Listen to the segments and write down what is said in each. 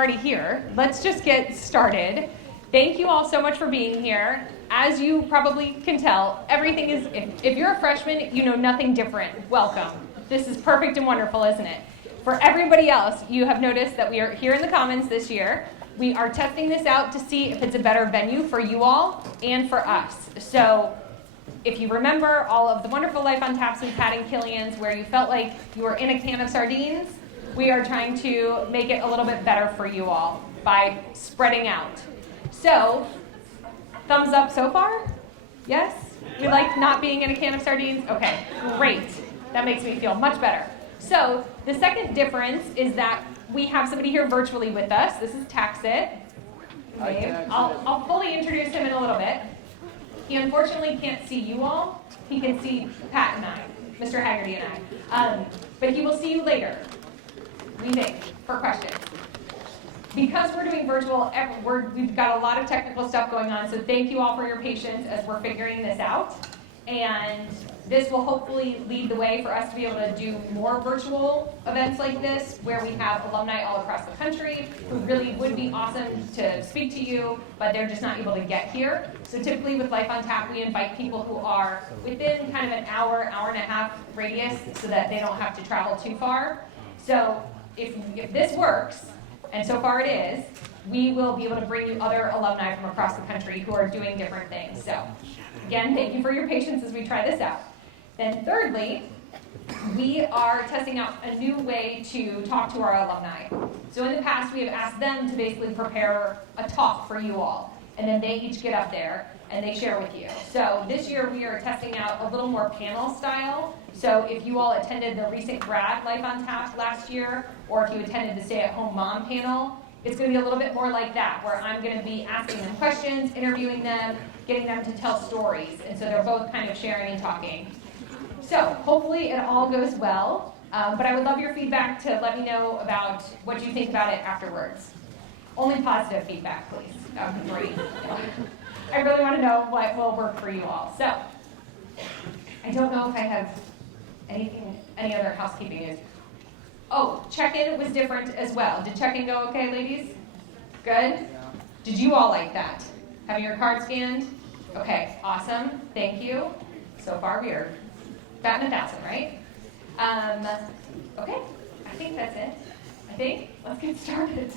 already here, let's just get started. Thank you all so much for being here. As you probably can tell, everything is, if you're a freshman, you know nothing different. Welcome. This is perfect and wonderful, isn't it? For everybody else, you have noticed that we are here in the Commons this year. We are testing this out to see if it's a better venue for you all and for us. So if you remember all of the wonderful Life on Taps we've had in Killian's where you felt like you were in a can of sardines, we are trying to make it a little bit better for you all by spreading out. So, thumbs up so far? Yes? We like not being in a can of sardines? Okay, great. That makes me feel much better. So, the second difference is that we have somebody here virtually with us. This is Taksit. I'll fully introduce him in a little bit. He unfortunately can't see you all. He can see Pat and I, Mr. Haggerty and I. But he will see you later, we think, for questions. Because we're doing virtual, we've got a lot of technical stuff going on, so thank you all for your patience as we're figuring this out. And this will hopefully lead the way for us to be able to do more virtual events like this, where we have alumni all across the country who really would be awesome to speak to you, but they're just not able to get here. So typically with Life on Tap, we invite people who are within kind of an hour, hour and a half radius so that they don't have to travel too far. So if this works, and so far it is, we will be able to bring you other alumni from across the country who are doing different things. So again, thank you for your patience as we try this out. Then thirdly, we are testing out a new way to talk to our alumni. So in the past, we have asked them to basically prepare a talk for you all, and then they each get up there and they share with you. So this year we are testing out a little more panel style. So if you all attended the recent grad Life on Tap last year, or if you attended the stay-at-home mom panel, it's going to be a little bit more like that, where I'm going to be asking them questions, interviewing them, getting them to tell stories. And so they're both kind of sharing and talking. So hopefully it all goes well. But I would love your feedback to let me know about what you think about it afterwards. Only positive feedback, please. That would be great. I really want to know what will work for you all. So I don't know if I have any other housekeeping is. Oh, check-in was different as well. Did check-in go okay, ladies? Good? Did you all like that? Having your card scanned? Okay, awesome. Thank you. So far, we are batting 1,000, right? Okay, I think that's it. Let's get started.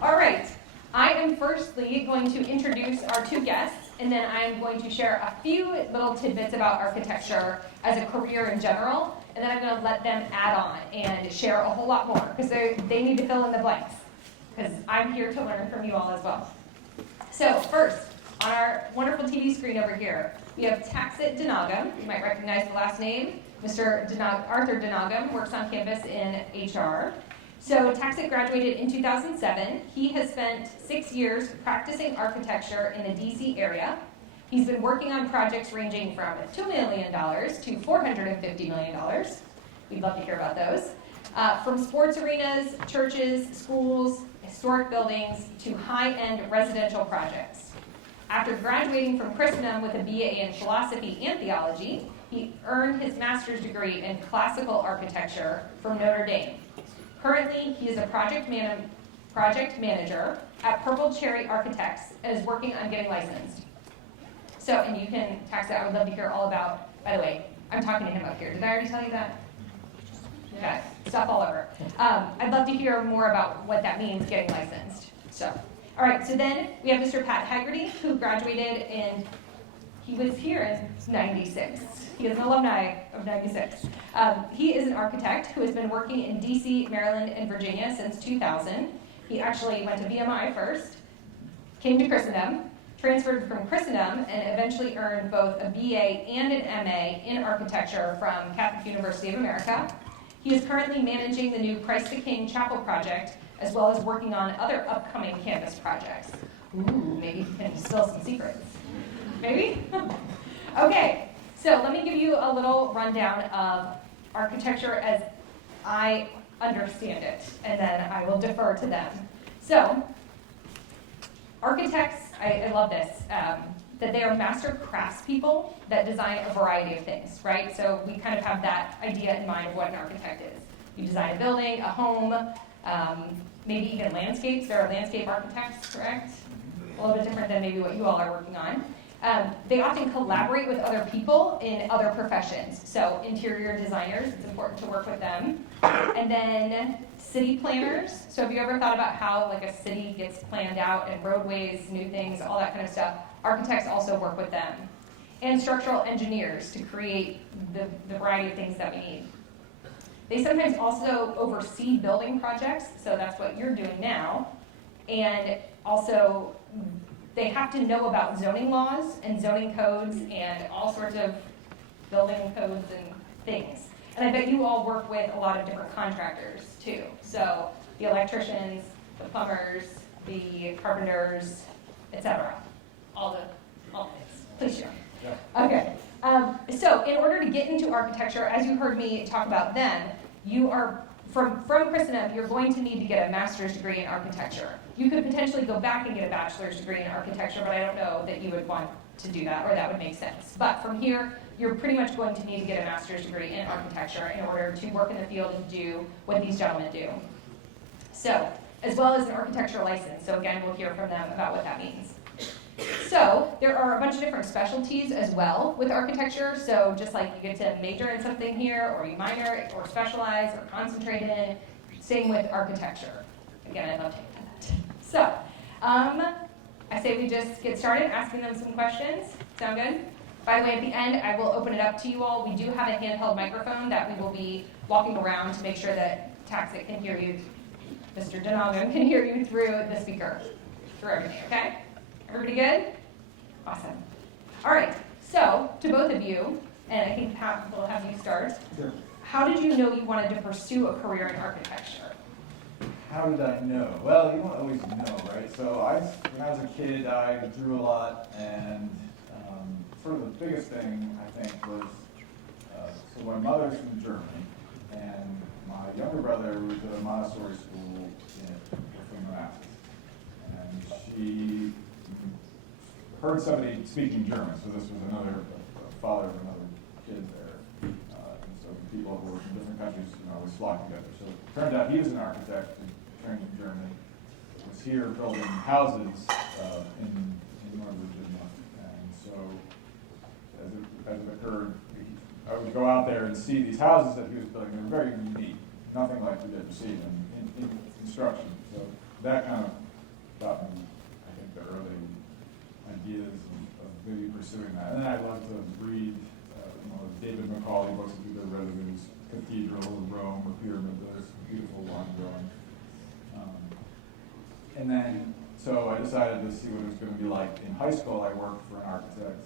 All right. I am firstly going to introduce our two guests, and then I am going to share a few little tidbits about architecture as a career in general, and then I'm going to let them add on and share a whole lot more, because they need to fill in the blanks, because I'm here to learn from you all as well. So first, on our wonderful TV screen over here, we have Taksit Dhanagom. You might recognize the last name. Mr. Arthur Dhanagom works on campus in HR. So Taksit graduated in 2007. He has spent 6 years practicing architecture in the DC area. He's been working on projects ranging from $2 million to $450 million. We'd love to hear about those. From sports arenas, churches, schools, historic buildings, to high-end residential projects. After graduating from Christendom with a BA in philosophy and theology, he earned his master's degree in classical architecture from Notre Dame. Currently, he is a project manager at Purple Cherry Architects and is working on getting licensed. So, and you can, Taksit, I would love to hear all about, by the way, I'm talking to him up here. Did I already tell you that? Okay, stuff all over. I'd love to hear more about what that means, getting licensed. So, all right, so then we have Mr. Pat Haggerty, who graduated he was here in 96. He is an alumni of 96. He is an architect who has been working in DC, Maryland, and Virginia since 2000. He actually went to VMI first, came to Christendom, transferred from Christendom, and eventually earned both a BA and an MA in architecture from Catholic University of America. He is currently managing the new Christ the King Chapel project, as well as working on other upcoming campus projects. Ooh, maybe he can spill some secrets. Maybe? Okay. So let me give you a little rundown of architecture as I understand it, and then I will defer to them. So architects, I love this, that they are master craftspeople that design a variety of things, right? So we kind of have that idea in mind of what an architect is. You design a building, a home, maybe even landscapes. There are landscape architects, correct? A little bit different than maybe what you all are working on. They often collaborate with other people in other professions. So interior designers, it's important to work with them. And then city planners. So have you ever thought about how like a city gets planned out and roadways, new things, all that kind of stuff? Architects also work with them. And structural engineers to create the variety of things that we need. They sometimes also oversee building projects, so that's what you're doing now. And also, they have to know about zoning laws and zoning codes and all sorts of building codes and things. And I bet you all work with a lot of different contractors too. So the electricians, the plumbers, the carpenters, etc. All the things. Please share. Yeah. Okay. So in order to get into architecture, as you heard me talk about then, you are from Christendom, you're going to need to get a master's degree in architecture. You could potentially go back and get a bachelor's degree in architecture, but I don't know that you would want to do that or that would make sense. But from here, you're pretty much going to need to get a master's degree in architecture in order to work in the field and do what these gentlemen do. So, as well as an architecture license. So again, we'll hear from them about what that means. So, there are a bunch of different specialties as well with architecture. So just like you get to major in something here, or you minor, or specialize, or concentrate in, same with architecture. Again, I'd love to hear that. So, I say we just get started asking them some questions. Sound good? By the way, at the end, I will open it up to you all. We do have a handheld microphone that we will be walking around to make sure that Taksit can hear you, Mr. Dhanagom can hear you through the speaker, through everything, okay? Everybody good? Awesome. All right, so to both of you, and I think Pat will have you start. Sure. How did you know you wanted to pursue a career in architecture? How did I know? Well, you don't always know, right? So when I was a kid, I drew a lot, and sort of the biggest thing, I think, was, so my mother's from Germany, and my younger brother was at a Montessori school in Massachusetts, and she heard somebody speaking German, so this was another father of another kid there, and so people who were from different countries, always flocked together. So it turned out he was an architect who trained in Germany, was here building houses in northern Virginia, and so as it occurred, I would go out there and see these houses that he was building. They were very unique, nothing like we'd ever seen in construction. So that kind of got me, I think, the early ideas of maybe pursuing that. And then I love to read David Macaulay books that people read of his Cathedral of Rome or Pyramid, those beautiful line drawings. And then, so I decided to see what it was going to be like. In high school, I worked for an architect,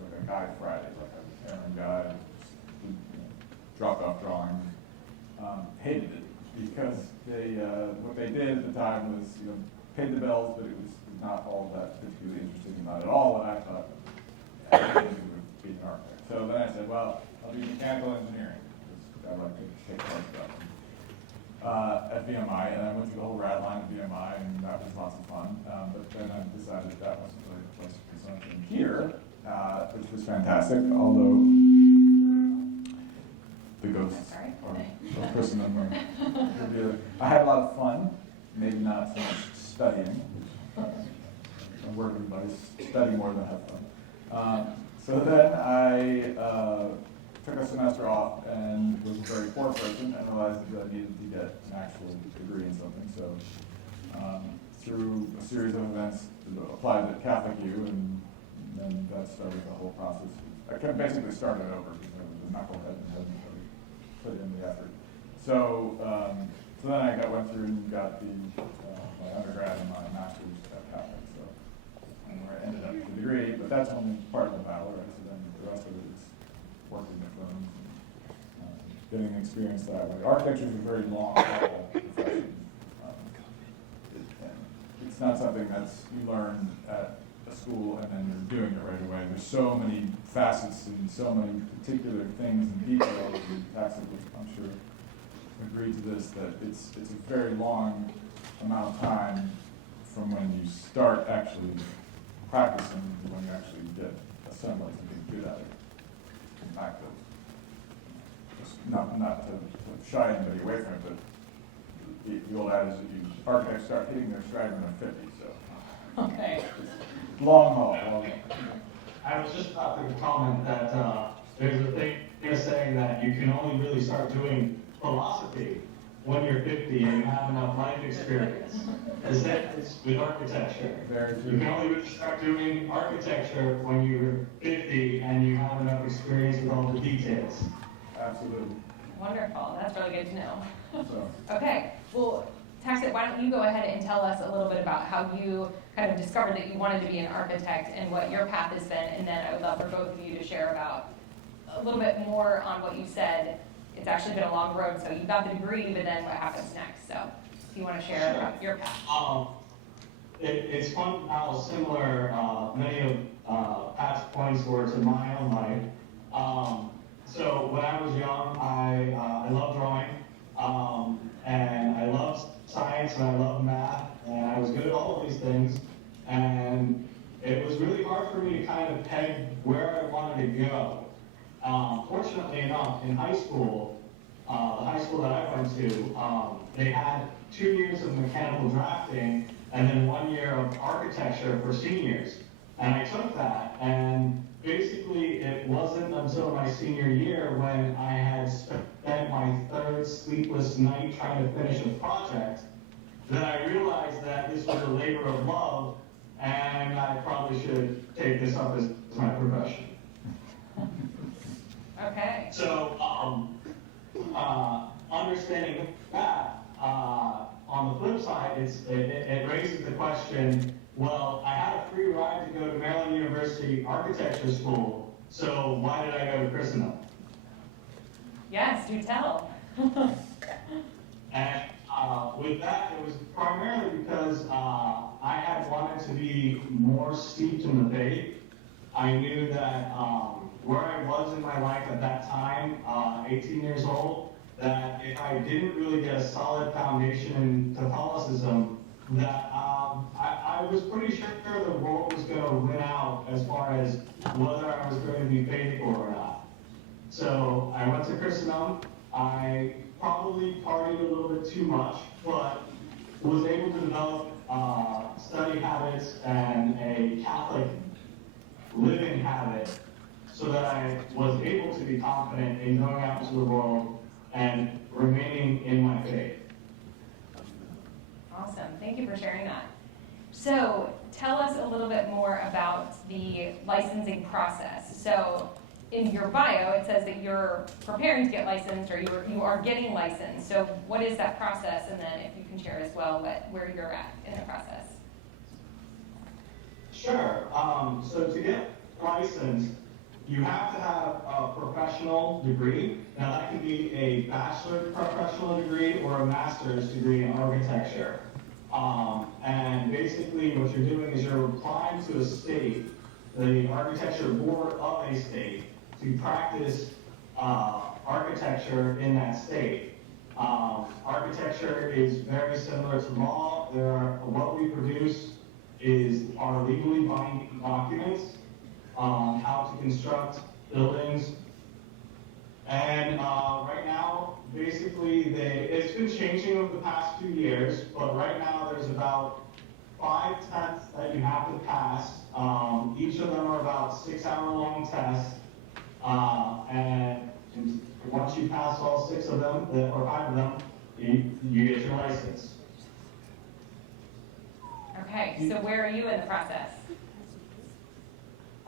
like a Guy Friday, like an errand guy, dropped off drawings. Hated it because what they did at the time was paid the bills, but it was not all that particularly interesting about it all. And I thought I would be an architect. So then I said, well, I'll do mechanical engineering because I like to take hard stuff. At VMI, and I went through the whole rad line at VMI, and that was lots of fun. But then I decided that wasn't really the place to do something here, which was fantastic. Although the ghosts or Christendom, I had a lot of fun. Maybe not so much studying. My word of advice: study more than have fun. So then I took a semester off and was a very poor person and realized that I needed to get an actual degree in something. So through a series of events, applied at Catholic U, and then that started the whole process. I basically started over because I was a knucklehead and hadn't really put in the effort. So then I went through and got my undergrad and my master's at Catholic. So and where I ended up with the degree, but that's only part of the battle, right? So then the rest of it is working with firms and getting experience that way. Architecture is a very long profession. It's not something that's you learn at a school and then you're doing it right away. There's so many facets and so many particular things and details, and Taksit would, I'm sure, agree to this, that it's a very long amount of time from when you start actually practicing to when you actually get a semblance of being good at it. In fact, just not to shy anybody away from it, but the old adage that architects start hitting their stride when they're 50, so. Okay. Long haul, long haul. I was just about to comment that there's a thing saying that you can only really start doing philosophy when you're 50 and you have enough life experience. Is that it's with architecture? Very true. You can only really start doing architecture when you're 50 and you have enough experience with all the details. Absolutely. Wonderful. That's really good to know. So, Okay. Well, Taksit, why don't you go ahead and tell us a little bit about how you kind of discovered that you wanted to be an architect and what your path has been, and then I would love for both of you to share about a little bit more on what you said. It's actually been a long road, so you got the degree, but then what happens next? So if you want to share about your path. It's fun how similar many of Pat's points were to my own life. So when I was young, I loved drawing, and I loved science, and I loved math, and I was good at all of these things. And it was really hard for me to kind of peg where I wanted to go. Fortunately enough, in high school, the high school that I went to, they had 2 years of mechanical drafting and then 1 year of architecture for seniors. And I took that, and basically it wasn't until my senior year when I had spent my third sleepless night trying to finish a project that I realized that this was a labor of love, and I probably should take this up as my profession. Okay. So, understanding that, on the flip side, it raises the question, well, I had a free ride to go to Maryland University Architecture School, so why did I go to Christendom? Yes, do tell. And with that, it was primarily because I had wanted to be more steeped in the faith. I knew that where I was in my life at that time, 18 years old, that if I didn't really get a solid foundation in Catholicism, that I was pretty sure the world was going to win out as far as whether I was going to be faithful or not. So I went to Christendom. I probably partied a little bit too much, but was able to develop study habits and a Catholic living habit so that I was able to be confident in going out into the world and remaining in my faith. Awesome. Thank you for sharing that. So tell us a little bit more about the licensing process. So in your bio, it says that you're preparing to get licensed, or you are getting licensed. So what is that process? And then if you can share as well where you're at in the process. Sure. So to get licensed, you have to have a professional degree. Now that could be a bachelor's professional degree or a master's degree in architecture. And basically what you're doing is you're applying to a state, the architecture board of a state, to practice architecture in that state. Architecture is very similar to law. What we produce are legally binding documents on how to construct buildings. And right now, basically, it's been changing over the past few years, but right now there's about 5 tests that you have to pass. Each of them are about 6-hour-long tests. And once you pass all 6 of them, or 5 of them, you get your license. Okay, so where are you in the process?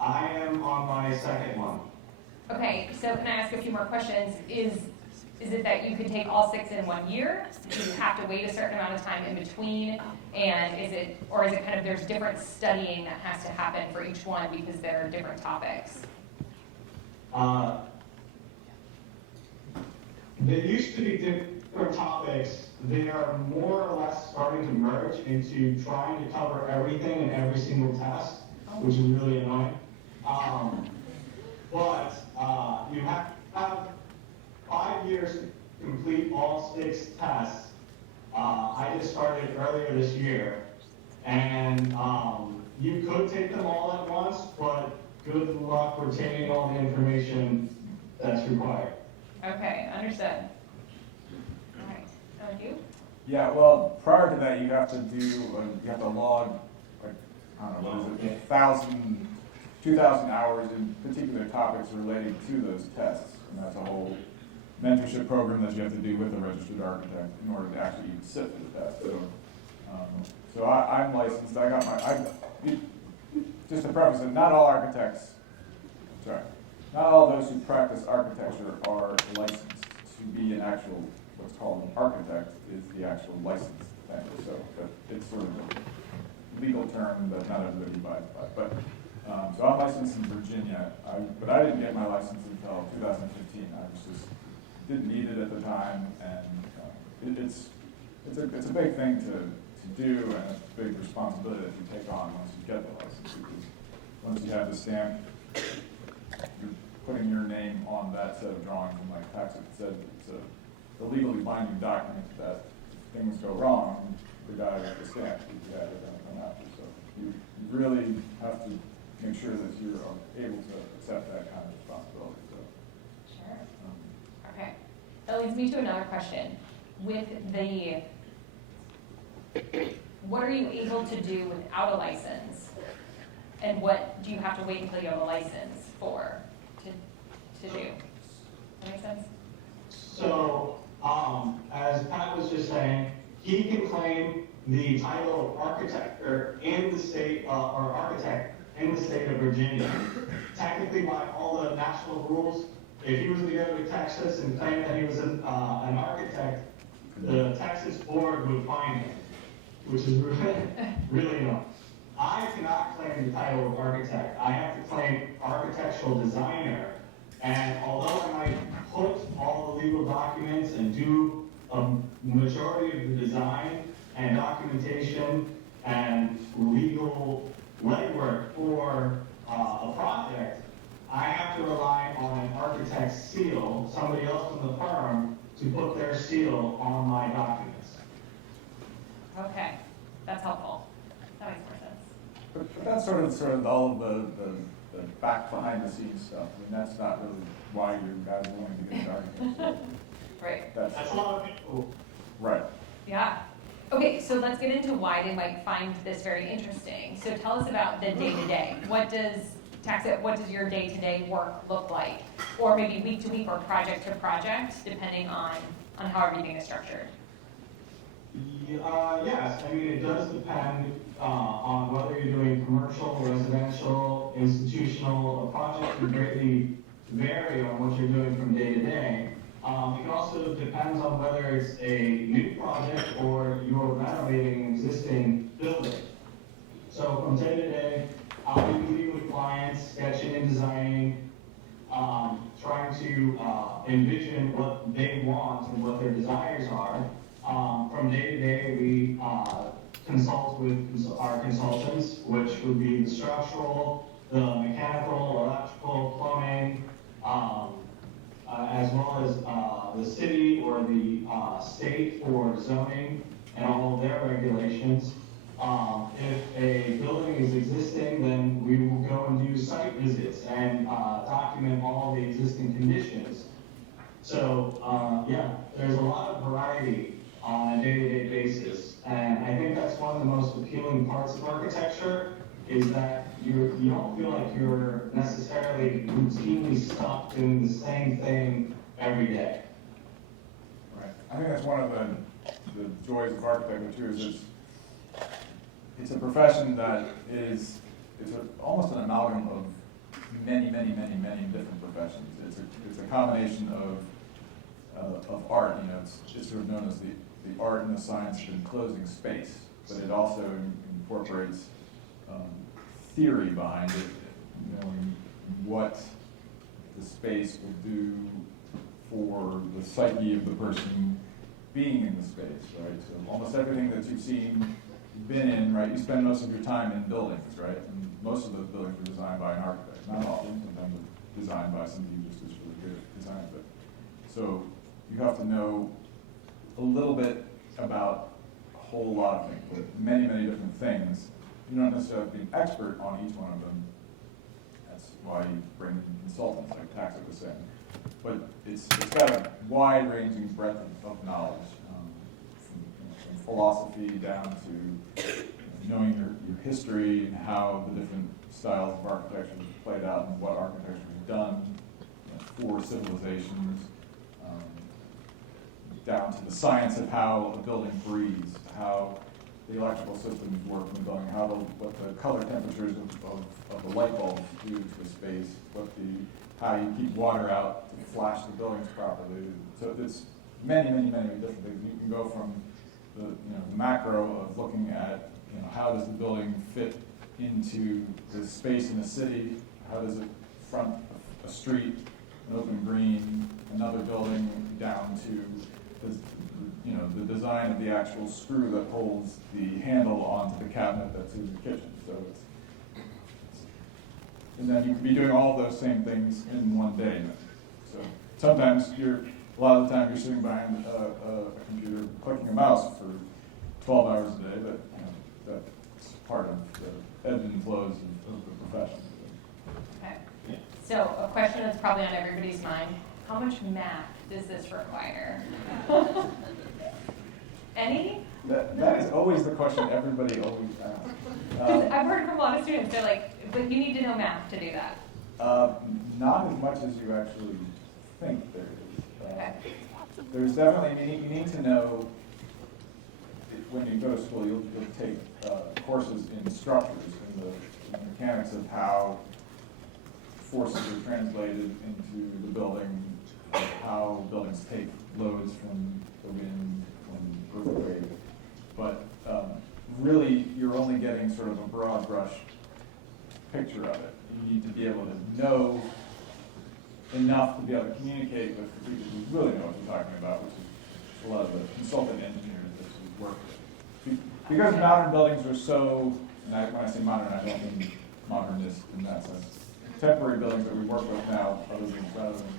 I am on my second one. Okay, so can I ask a few more questions? Is it that you could take all 6 in 1 year? Do you have to wait a certain amount of time in between? And is it kind of there's different studying that has to happen for each one because there are different topics? There used to be different topics. They are more or less starting to merge into trying to cover everything in every single test, which is really annoying. But you have 5 years to complete all 6 tests. I just started earlier this year, and you could take them all at once, but good luck retaining all the information that's required. Okay, understood. All right, thank you. Yeah, well, prior to that, you have to log, like, I don't know, what is it, 1,000, 2,000 hours in particular topics relating to those tests. And that's a whole mentorship program that you have to do with a registered architect in order to actually even sit for the test. So I'm licensed. I got just to preface it, not all those who practice architecture are licensed to be an actual, what's called an architect is the actual licensed thing. So it's sort of a legal term that not everybody abides by. But so I'm licensed in Virginia, but I didn't get my license until 2015. I just didn't need it at the time, and it's a big thing to do, and it's a big responsibility that you take on once you get the license, because once you have the stamp, you're putting your name on that set of drawings, and like Taksit said, it's a legally binding document that if things go wrong, the guy with the stamp, the guy that's going to come after. So you really have to make sure that you're able to accept that kind of responsibility. So, sure. Okay. That leads me to another question. With what are you able to do without a license? And what do you have to wait until you have a license for to do? Does that make sense? So, as Pat was just saying, he can claim the title of architecture in the state, or architect in the state of Virginia. Technically, by all the national rules, if he was to go to Texas and claim that he was an architect, the Texas board would fine him, which is really annoying. I cannot claim the title of architect. I have to claim architectural designer. And although I might put all the legal documents and do a majority of the design and documentation and legal legwork for a project, I have to rely on an architect's seal, somebody else from the firm, to put their seal on my documents. Okay, that's helpful. That makes more sense. but that's sort of all of the back behind the scenes stuff. I mean, that's not really why you guys are wanting to get started. Right. That's a lot of people. Right. Yeah. Okay, so let's get into why they might find this very interesting. So tell us about the day-to-day. What does your day-to-day work look like? Or maybe week to week or project to project, depending on how everything is structured. Yes, I mean, it does depend on whether you're doing commercial, residential, institutional. A project can greatly vary on what you're doing from day to day. It also depends on whether it's a new project or you're renovating an existing building. So from day to day, I'll be meeting with clients, sketching and designing, trying to envision what they want and what their desires are. From day to day, we consult with our consultants, which would be the structural, the mechanical, electrical, plumbing, as well as the city or the state for zoning and all of their regulations. If a building is existing, then we will go and do site visits and document all the existing conditions. So, yeah, there's a lot of variety on a day-to-day basis. And I think that's one of the most appealing parts of architecture is that you don't feel like you're necessarily routinely stuck doing the same thing every day. Right. I think that's one of the joys of architecture too, is it's a profession that is almost an amalgam of many different professions. It's a combination of art. You know, it's sort of known as the art and the science of enclosing space, but it also incorporates theory behind it, knowing what the space will do for the psyche of the person being in the space, right? So almost everything that you've been in, right? You spend most of your time in buildings, right? And most of those buildings were designed by an architect. Not all, sometimes they're designed by somebody who just is really good at design. But so you have to know a little bit about a whole lot of things, but many different things. You don't necessarily have to be an expert on each one of them. That's why you bring in consultants, like Taksit was saying. But it's got a wide-ranging breadth of knowledge, from philosophy down to knowing your history and how the different styles of architecture have played out and what architecture has done for civilizations, down to the science of how a building breathes, how the electrical systems work in the building, what the color temperatures of the light bulbs do to the space, how you keep water out to flash the buildings properly. So it's many different things. You can go from the macro of looking at how does the building fit into the space in the city, how does it front a street, an open green, another building, down to the design of the actual screw that holds the handle onto the cabinet that's in the kitchen. So and then you can be doing all those same things in one day. So sometimes a lot of the time you're sitting behind a computer clicking a mouse for 12 hours a day, but that's part of the ebbs and flows of the profession. Okay. Yeah. So a question that's probably on everybody's mind: how much math does this require? Any? That is always the question everybody always asks. I've heard from a lot of students, they're like, but you need to know math to do that. Not as much as you actually think there is. Okay. There's definitely, you need to know, when you go to school, you'll take courses in structures, in the mechanics of how forces are translated into the building, how buildings take loads from the wind, from earthquake. But really, you're only getting sort of a broad brush picture of it. You need to be able to know enough to be able to communicate with the people who really know what you're talking about, which is a lot of the consultant engineers that we work with. Because modern buildings are so, and when I say modern, I don't mean modernist in that sense. Temporary buildings that we work with now, rather than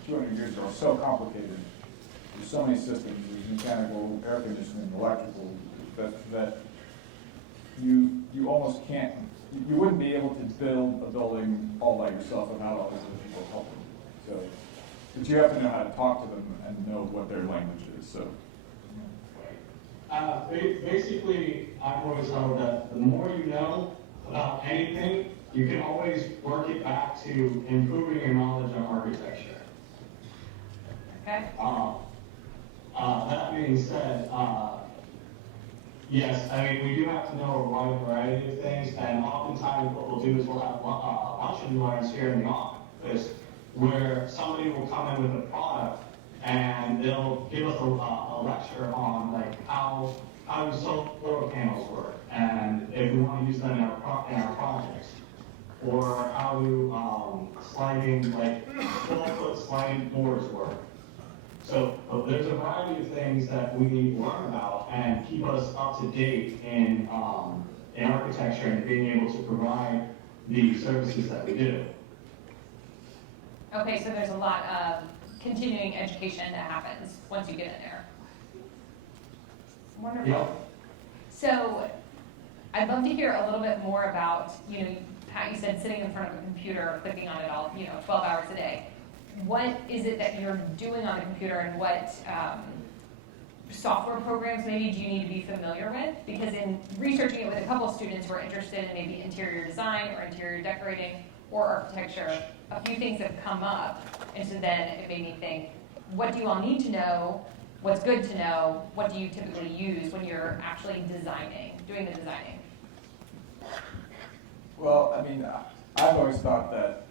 200 years ago, are so complicated. There's so many systems, there's mechanical, air conditioning, electrical, that you almost can't, you wouldn't be able to build a building all by yourself without all these other people helping you. So, but you have to know how to talk to them and know what their language is. So, basically, I've always known that the more you know about anything, you can always work it back to improving your knowledge on architecture. Okay. That being said, yes, I mean, we do have to know a wide variety of things, and oftentimes what we'll do is we'll have lunch and learns here in the office where somebody will come in with a product and they'll give us a lecture on like how do solar panels work, and if we want to use them in our projects, or how do sliding, like 12-foot sliding boards work. So there's a variety of things that we need to learn about and keep us up to date in architecture and being able to provide the services that we do. Okay, so there's a lot of continuing education that happens once you get in there. Wonderful. Yeah. So I'd love to hear a little bit more about, Pat, you said sitting in front of a computer, clicking on it all, 12 hours a day. What is it that you're doing on the computer, and what software programs maybe do you need to be familiar with? Because in researching it with a couple of students who are interested in maybe interior design or interior decorating or architecture, a few things have come up, and so then it made me think, what do you all need to know? What's good to know? What do you typically use when you're actually doing the designing? well, I mean, I've always thought that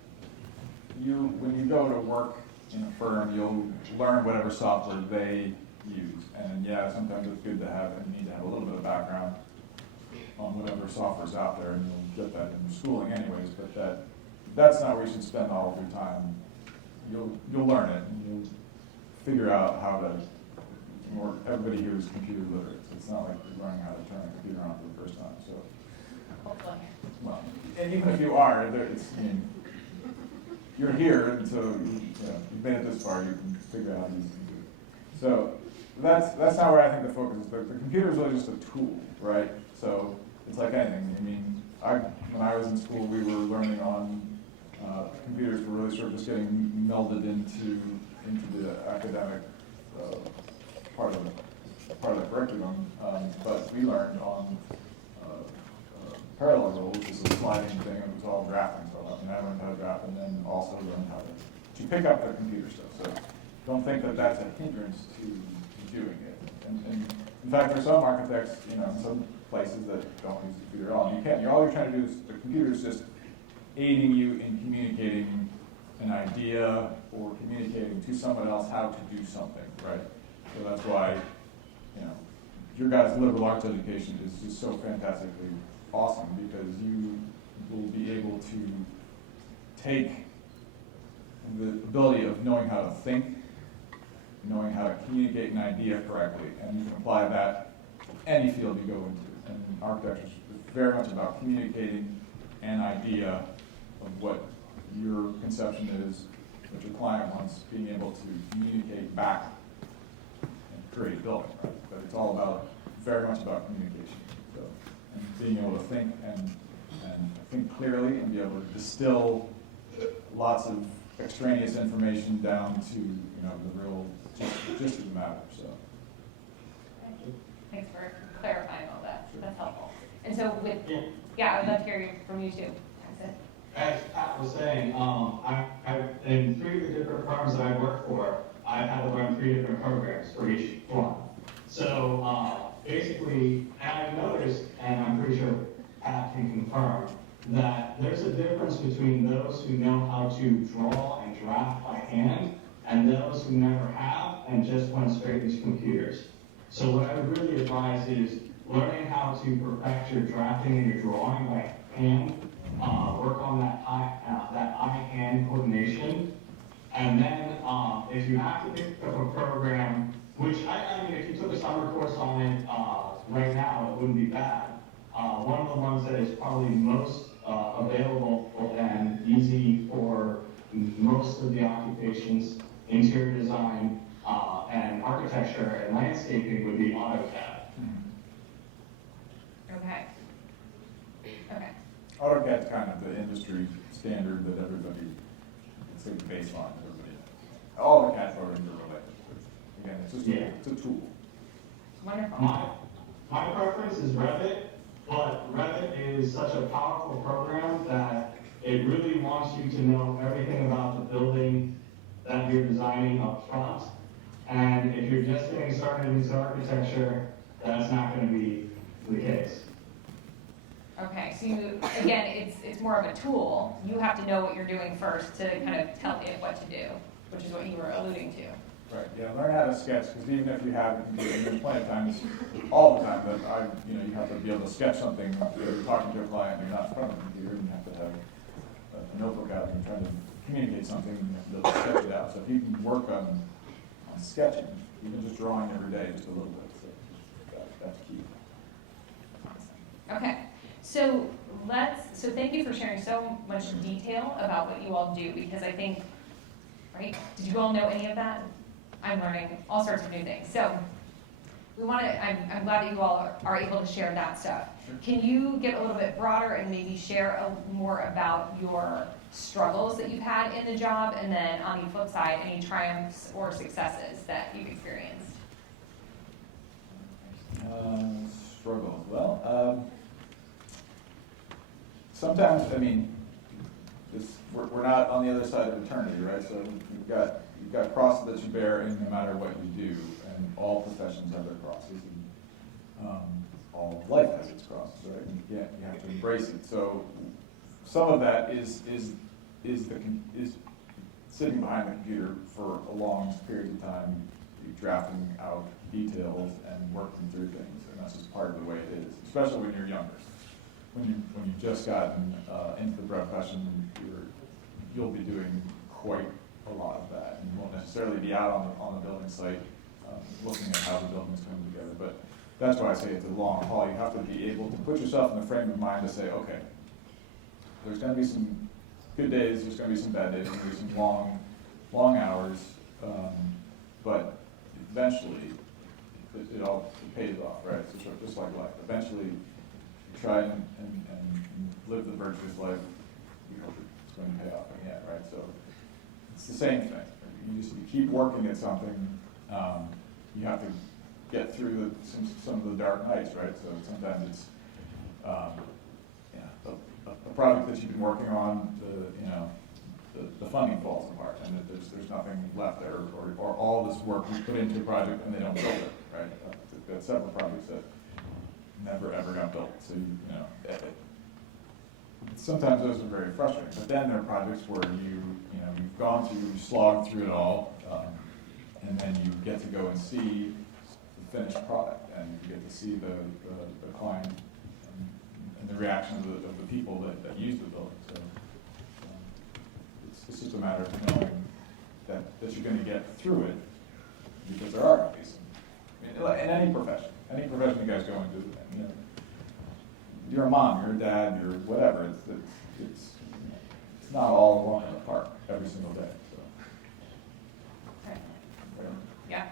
when you go to work in a firm, you'll learn whatever software they use. And yeah, sometimes it's good to have, and you need to have a little bit of background on whatever software's out there, and you'll get that in schooling anyways, but that's not where you should spend all of your time. You'll learn it, and you'll figure out how to, or everybody here is computer literate, so it's not like you're learning how to turn a computer on for the first time, so. Hopefully. Well, and even if you are, you're here, and so you've made it this far, you can figure out how to use the computer. So that's not where I think the focus is. The computer is really just a tool, right? So it's like anything. I mean, when I was in school, we were learning on computers were really sort of just getting melded into the academic part of it. part of the curriculum, but we learned on parallel rules, this is a sliding thing, and it was all drafting, so I learned how to draft and then also learned how to pick up the computer stuff. So don't think that that's a hindrance to doing it. And in fact, there's some architects, in some places that don't use the computer at all. And you can't. All you're trying to do is the computer is just aiding you in communicating an idea or communicating to someone else how to do something, right? So that's why, your guys' liberal arts education is just so fantastically awesome because you will be able to take the ability of knowing how to think, knowing how to communicate an idea correctly, and you can apply that to any field you go into. And architecture is very much about communicating an idea of what your conception is, what your client wants, being able to communicate back and create a building, right? But it's all about, very much about communication. So, and being able to think and think clearly and be able to distill lots of extraneous information down to, the real just of the matter, so. Thanks for clarifying all that. That's helpful. And so I would love to hear from you too. Taksit. As Pat was saying, in 3 of the different firms that I work for, I've had to run 3 different programs for each one. So basically, and I've noticed, and I'm pretty sure Pat can confirm, that there's a difference between those who know how to draw and draft by hand and those who never have and just went straight into computers. So what I would really advise is learning how to perfect your drafting and your drawing by hand, work on that eye-hand coordination, and then if you have to pick up a program, which I mean, if you took a summer course on it right now, it wouldn't be bad. One of the ones that is probably most available and easy for most of the occupations, interior design, and architecture and landscaping would be AutoCAD. Okay. AutoCAD's kind of the industry standard that everybody, it's like the baseline. Everybody, all the CAD programs are related. Again, it's just it's a tool. Wonderful. My preference is Revit, but Revit is such a powerful program that it really wants you to know everything about the building that you're designing up front. And if you're just getting started into architecture, that's not going to be the case. Okay, so it's more of a tool. You have to know what you're doing first to kind of tell it what to do, which is what you were alluding to. Right. Yeah. Learn how to sketch, because even if you have plenty of times, all the time, that you have to be able to sketch something. You're talking to a client, you're not in front of a computer, and you have to have a notebook out and trying to communicate something, and you have to be able to sketch it out. So if you can work on sketching, even just drawing every day, just a little bit, so that's key. Awesome. Okay. So thank you for sharing so much detail about what you all do, because I think, right? Did you all know any of that? I'm learning all sorts of new things. So I'm glad that you all are able to share that stuff. Sure. Can you get a little bit broader and maybe share more about your struggles that you've had in the job, and then on the flip side, any triumphs or successes that you've experienced? Struggles. Well, sometimes, we're not on the other side of eternity, right? So you've got crosses that you bear in no matter what you do, and all professions have their crosses, and all life has its crosses, right? And you have to embrace it. So some of that is sitting behind the computer for a long period of time, drafting out details and working through things, and that's just part of the way it is, especially when you're younger. When you've just gotten into the profession, you'll be doing quite a lot of that, and you won't necessarily be out on the building site looking at how the building's coming together. But that's why I say it's a long haul. You have to be able to put yourself in the frame of mind to say, okay, there's going to be some good days, there's going to be some bad days, there's going to be some long hours, but eventually it all pays off, right? It's just like life. Eventually, you try and live the virtuous life, you hope it's going to pay off in the end, right? So it's the same thing. You keep working at something, you have to get through some of the dark nights, right? So sometimes it's a project that you've been working on, the funding falls apart, and there's nothing left there, or all this work we put into a project and they don't build it, right? We've got several projects that never ever got built. So sometimes those are very frustrating. But then there are projects where you've gone through, you slog through it all, and then you get to go and see the finished product, and you get to see the client and the reaction of the people that use the building. So it's just a matter of knowing that you're going to get through it, because there are going to be some, in any profession you guys go into, you're a mom, you're a dad, you're whatever. It's not all walk in the park every single day. So. Okay. Yeah.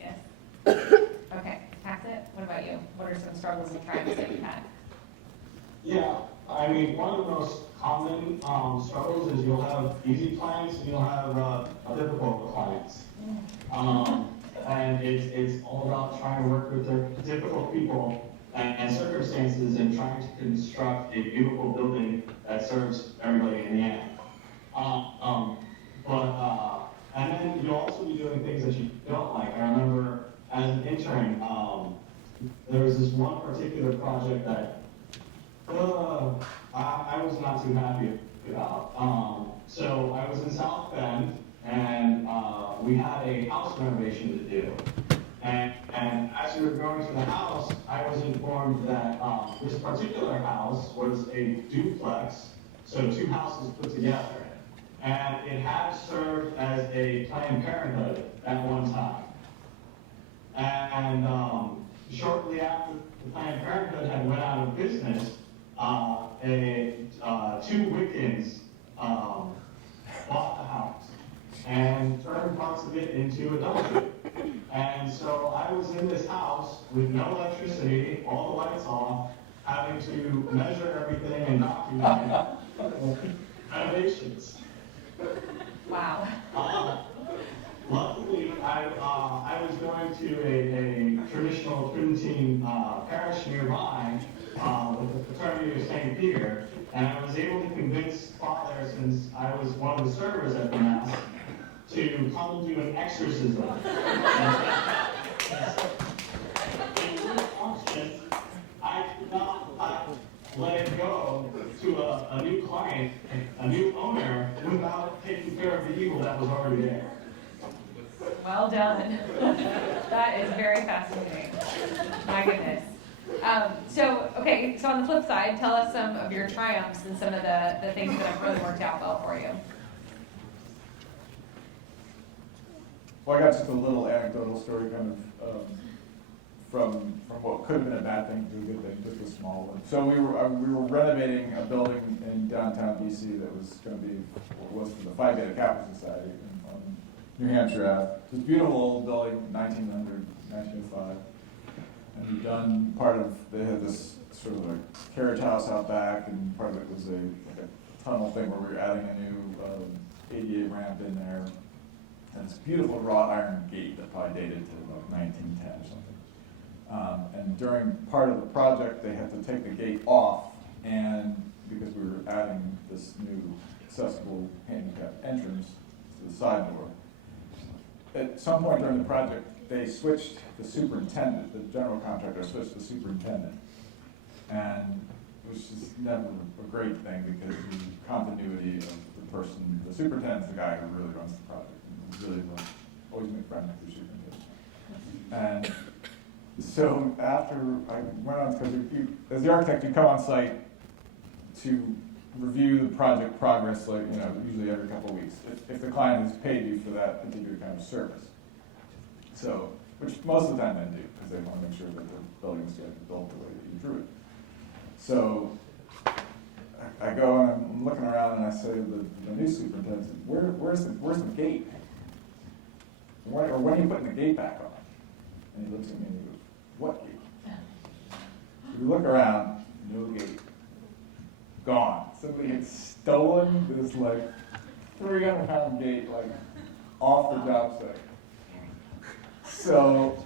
Yes. Okay. Taksit, what about you? What are some struggles and triumphs that you've had? Yeah, I mean, one of the most common struggles is you'll have easy clients and you'll have difficult clients. And it's all about trying to work with the difficult people and circumstances and trying to construct a beautiful building that serves everybody in the end. And then you'll also be doing things that you don't like. I remember as an intern, there was this one particular project that I was not too happy about. So I was in South Bend, and we had a house renovation to do. And as we were going to the house, I was informed that this particular house was a duplex, so two houses put together. And it had served as a Planned Parenthood at one time. And shortly after the Planned Parenthood had went out of business, two Wiccans bought the house and turned parts of it into a dumpster. And so I was in this house with no electricity, all the lights off, having to measure everything and document renovations. Wow. Luckily, I was going to a traditional Trinitine parish nearby with the fraternity of St. Peter, and I was able to convince Father, since I was one of the servers at the Mass, to come and do an exorcism. I could not let it go to a new client, a new owner, without taking care of the evil that was already there. Well done. That is very fascinating. My goodness. So on the flip side, tell us some of your triumphs and some of the things that have really worked out well for you. Well, I got just a little anecdotal story kind of from what could have been a bad thing to a good thing, just a small one. So we were renovating a building in downtown DC that was going to be, was for the Phi Beta Kappa Society on New Hampshire Ave. It was a beautiful old building, 1905. And we'd done they had this sort of a carriage house out back, and part of it was like a tunnel thing where we were adding a new ADA ramp in there. And this beautiful wrought iron gate that probably dated to like 1910 or something. And during part of the project, they had to take the gate off, and because we were adding this new accessible handicap entrance to the side door. At some point during the project, they switched the superintendent, the general contractor switched the superintendent. And it was just never a great thing, because the continuity of the person, the superintendent's the guy who really runs the project. Really always make friends with your superintendent. And so after I went on, because as the architect, you come on site to review the project progress, like, usually every couple of weeks, if the client has paid you for that particular kind of service. So, which most of the time they do, because they want to make sure that the building's going to be built the way that you drew it. So I go and I'm looking around, and I say to the new superintendent, where's the gate? When are you putting the gate back on? And he looks at me and he goes, what gate? We look around, no gate. Gone. Somebody had stolen this 300-pound gate off the job site. So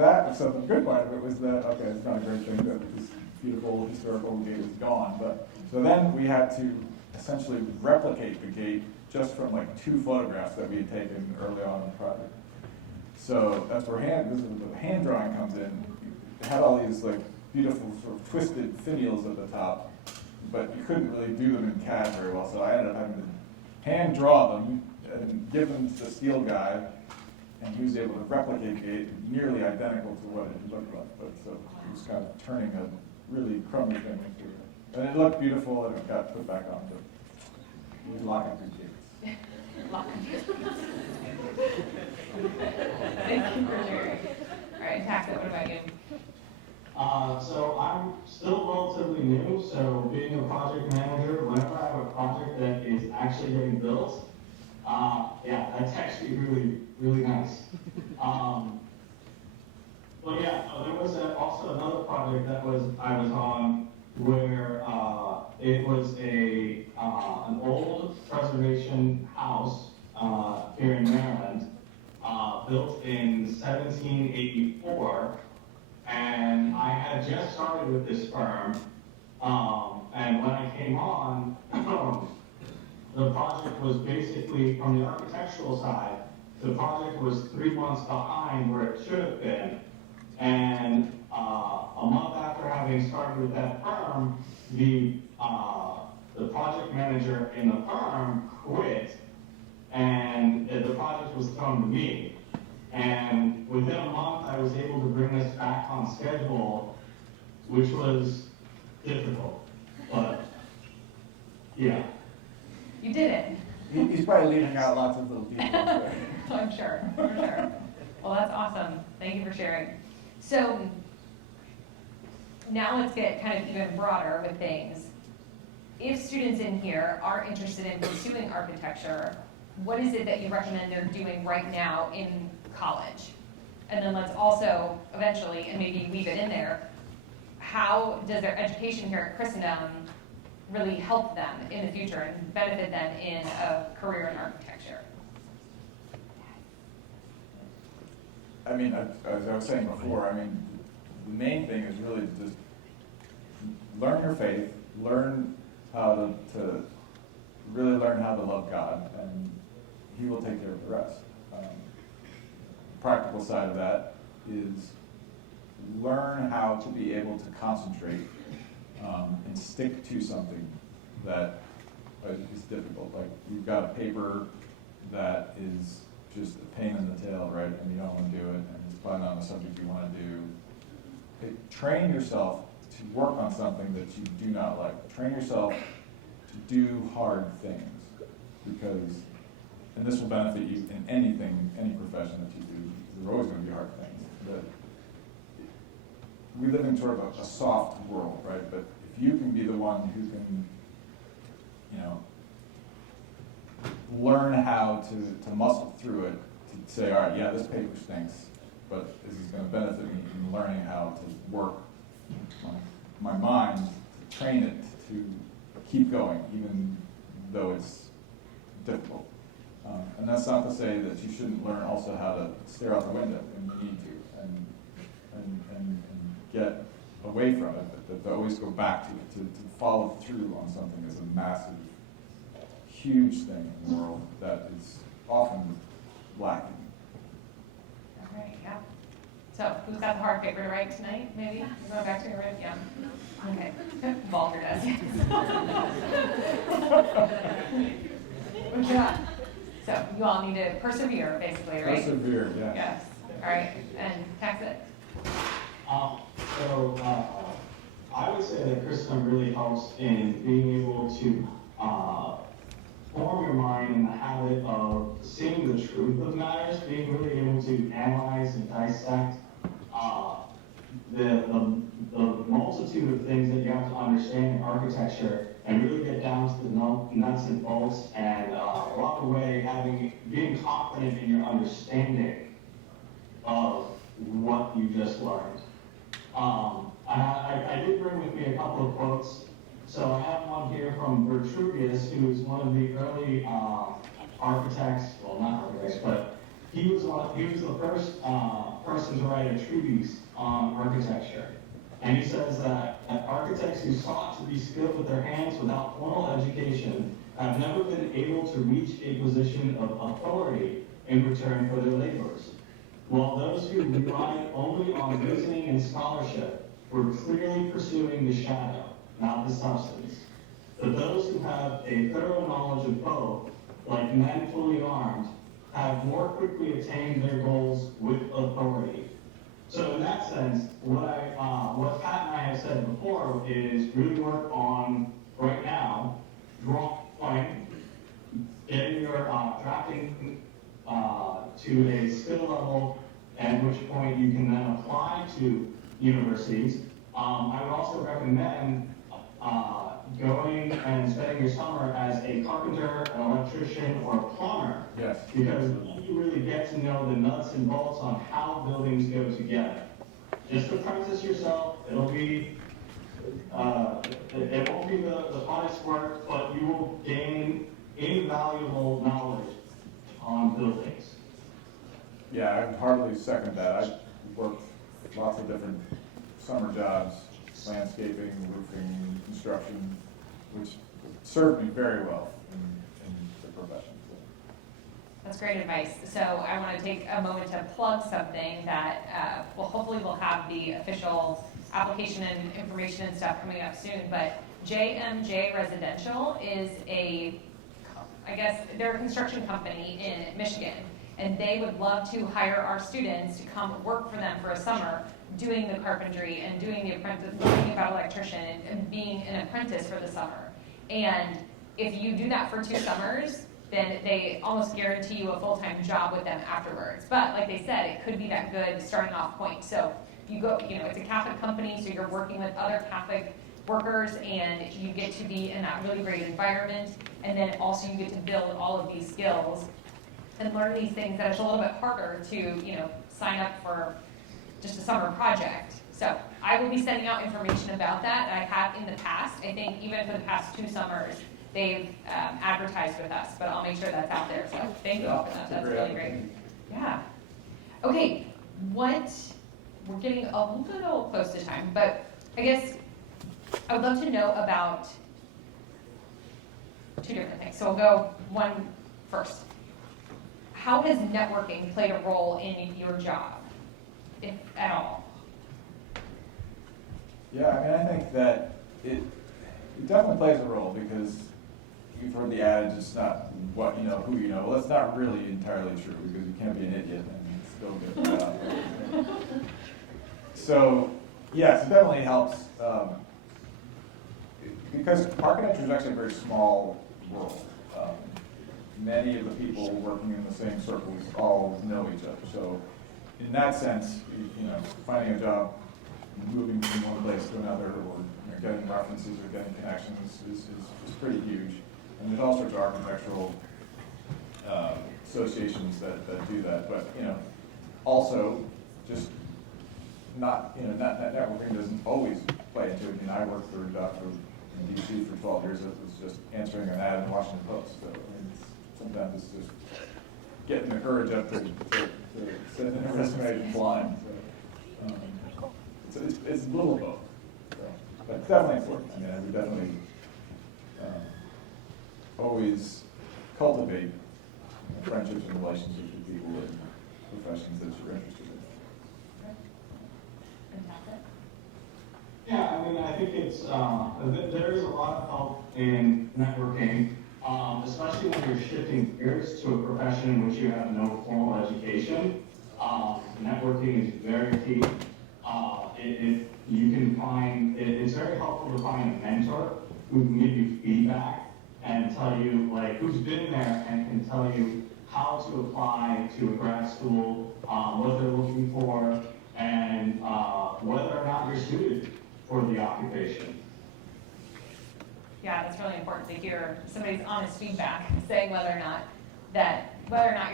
that, so the good part of it was that, okay, it's not a great thing that this beautiful historical gate is gone, but, so then we had to essentially replicate the gate just from like 2 photographs that we had taken early on in the project. So that's where this is where the hand drawing comes in. It had all these like beautiful sort of twisted finials at the top, but you couldn't really do them in CAD very well, so I ended up having to hand draw them and give them to the steel guy, and he was able to replicate it nearly identical to what it looked like. But so he was kind of turning a really crummy thing into it. And it looked beautiful, and it got put back on, but we lock up these gates. Thank you for sharing. All right, Taksit, what about you? So I'm still relatively new, so being a project manager, whenever I have a project that is actually getting built, yeah, that's actually really, really nice. But yeah, there was also another project that I was on where it was an old preservation house here in Maryland, built in 1784. And I had just started with this firm, and when I came on, the project was basically, from the architectural side, the project was 3 months behind where it should have been. And a month after having started with that firm, the project manager in the firm quit, and the project was thrown to me. And within a month, I was able to bring this back on schedule, which was difficult, but yeah. You did it. He's probably leaving out lots of little details there. I'm sure, for sure. Well, that's awesome. Thank you for sharing. So now let's get kind of even broader with things. If students in here are interested in pursuing architecture, what is it that you recommend they're doing right now in college? And then let's also eventually, and maybe weave it in there, how does their education here at Christendom really help them in the future and benefit them in a career in architecture? I mean, as I was saying before, I mean, the main thing is really to just learn your faith, learn how to really learn how to love God, and He will take care of the rest. The practical side of that is learn how to be able to concentrate and stick to something that is difficult. Like, you've got a paper that is just a pain in the tail, right? And you don't want to do it, and it's probably not a subject you want to do. Train yourself to work on something that you do not like. Train yourself to do hard things, because, and this will benefit you in anything, any profession that you do. There are always going to be hard things. But we live in sort of a soft world, right? But if you can be the one who can, learn how to muscle through it, to say, all right, yeah, this paper stinks, but this is going to benefit me in learning how to work my mind, to train it to keep going, even though it's difficult. And that's not to say that you shouldn't learn also how to stare out the window when you need to, and get away from it, but to always go back to it, to follow through on something is a massive, huge thing in the world that is often lacking. All right, yeah. So, who's got the hard paper to write tonight, maybe? We're going back to your room? Yeah. Okay. Walter does. Yeah. So, you all need to persevere, basically, right? Persevere, yeah. Yes. All right. And Taksit? I would say that Christendom really helps in being able to form your mind in the habit of seeing the truth of matters, being really able to analyze and dissect the multitude of things that you have to understand in architecture, and really get down to the nuts and bolts, and walk away being confident in your understanding of what you just learned. I did bring with me a couple of quotes. So I have one here from Vitruvius, who was one of the early architects, well, not architects, but he was the first person to write a treatise on architecture. And he says that architects who sought to be skilled with their hands without formal education have never been able to reach a position of authority in return for their labors, while those who relied only on reasoning and scholarship were clearly pursuing the shadow, not the substance. But those who have a thorough knowledge of both, like men fully armed, have more quickly attained their goals with authority. So in that sense, what Pat and I have said before is really work on, right now, drawing, getting your drafting to a skill level, at which point you can then apply to universities. I would also recommend going and spending your summer as a carpenter, an electrician, or a plumber. Yes. Because you really get to know the nuts and bolts on how buildings go together. Just apprentice yourself. It'll be, it won't be the funnest work, but you will gain invaluable knowledge on buildings. Yeah, I hardly second that. I've worked lots of different summer jobs, landscaping, roofing, construction, which served me very well in the profession. That's great advice. So I want to take a moment to plug something that hopefully we'll have the official application and information and stuff coming up soon. But JMJ Residential is I guess they're a construction company in Michigan, and they would love to hire our students to come work for them for a summer, doing the carpentry and doing the apprentice, learning about electrician and being an apprentice for the summer. And if you do that for 2 summers, then they almost guarantee you a full-time job with them afterwards. But like they said, it could be that good starting off point. So you go, it's a Catholic company, so you're working with other Catholic workers, and you get to be in that really great environment. And then also you get to build all of these skills and learn these things that it's a little bit harder to, sign up for just a summer project. So I will be sending out information about that. I have in the past. I think even for the past 2 summers, they've advertised with us, but I'll make sure that's out there. So thank you all for that. That's really great. Yeah. Okay, we're getting a little close to time, but I guess I would love to know about 2 different things. So we'll go one first. How has networking played a role in your job, if at all? Yeah, I think that it definitely plays a role, because you've heard the adage, it's not what you know, who you know. Well, that's not really entirely true, because you can't be an idiot and still get the job. So, yes, it definitely helps, because architecture is actually a very small world. Many of the people working in the same circles all know each other. So, in that sense, finding a job, moving from one place to another, or getting references or getting connections is pretty huge. And there's all sorts of architectural associations that do that. But also just not networking doesn't always play into it. I worked for a doctor in DC for 12 years. It was just answering an ad in the Washington Post. So sometimes it's just getting the courage up to send in a resume blind. So it's a little of both. So, but it's definitely important. We definitely always cultivate friendships and relationships with people in professions that you're interested in. Fantastic. Yeah, I think it's there is a lot of help in networking, especially when you're shifting gears to a profession in which you have no formal education. Networking is very key. You can find it's very helpful to find a mentor who can give you feedback and tell you who's been there and can tell you how to apply to a grad school, what they're looking for, and whether or not you're suited for the occupation. Yeah, that's really important to hear somebody's honest feedback, saying whether or not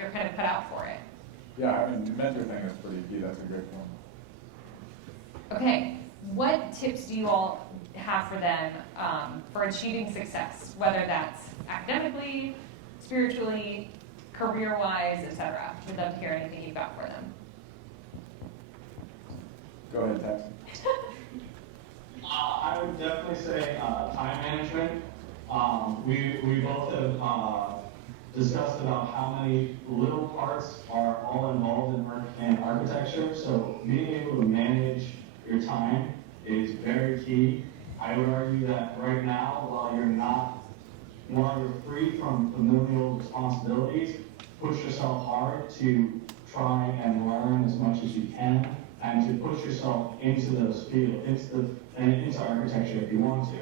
you're kind of cut out for it. Yeah, the mentor thing is pretty key. That's a great point. Okay, what tips do you all have for them for achieving success, whether that's academically, spiritually, career-wise, etc. We'd love to hear anything you've got for them. Go ahead, Taksit. I would definitely say time management. We both have discussed about how many little parts are all involved in architecture. So being able to manage your time is very key. I would argue that right now, while you're free from familial responsibilities, push yourself hard to try and learn as much as you can, and to push yourself into those fields, into architecture if you want to.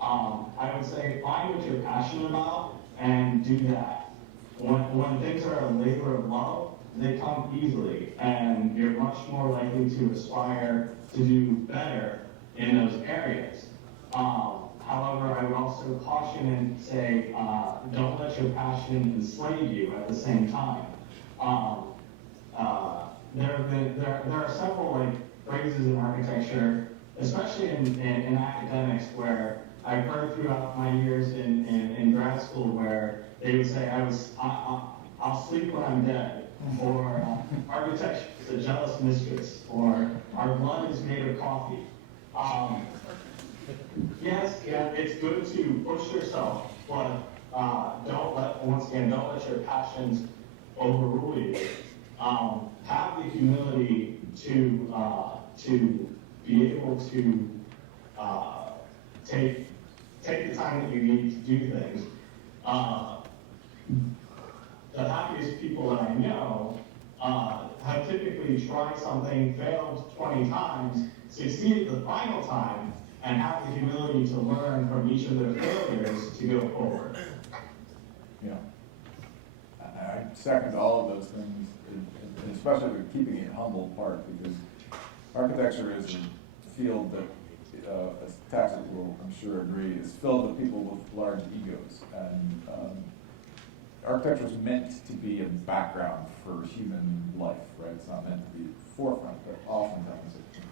I would say find what you're passionate about and do that. When things are a labor of love, they come easily, and you're much more likely to aspire to do better in those areas. However, I would also caution and say, don't let your passion enslave you at the same time. There are several phrases in architecture, especially in academics, where I've heard throughout my years in grad school where they would say, I'll sleep when I'm dead, or architecture is a jealous mistress, or our blood is made of coffee. Yes, it's good to push yourself, but don't let your passions overrule you. Have the humility to be able to take the time that you need to do things. The happiest people that I know have typically tried something, failed 20 times, succeeded the final time, and have the humility to learn from each of their failures to go forward. Yeah. I second all of those things, and especially with keeping it humble part, because architecture is a field that, as Taksit will, I'm sure, agree, is filled with people with large egos. And architecture is meant to be a background for human life, right? It's not meant to be forefront, but oftentimes it can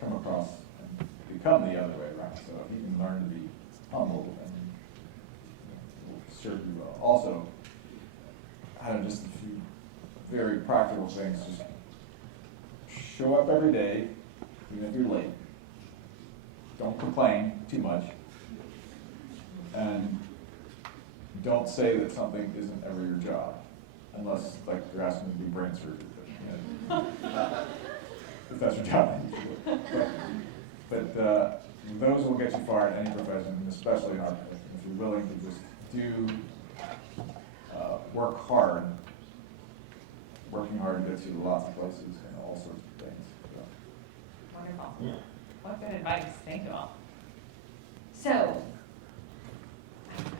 come across and become the other way around. So if you can learn to be humble, and it will serve you well. Also, I have just a few very practical things. Just show up every day, even if you're late. Don't complain too much. And don't say that something isn't ever your job, unless you're asking to do brain surgery. If that's your job, but those will get you far in any profession, and especially in architecture. If you're willing to just work hard, working hard gets you to lots of places and all sorts of things. So. Wonderful. Yeah. What good advice. Thank you all. So,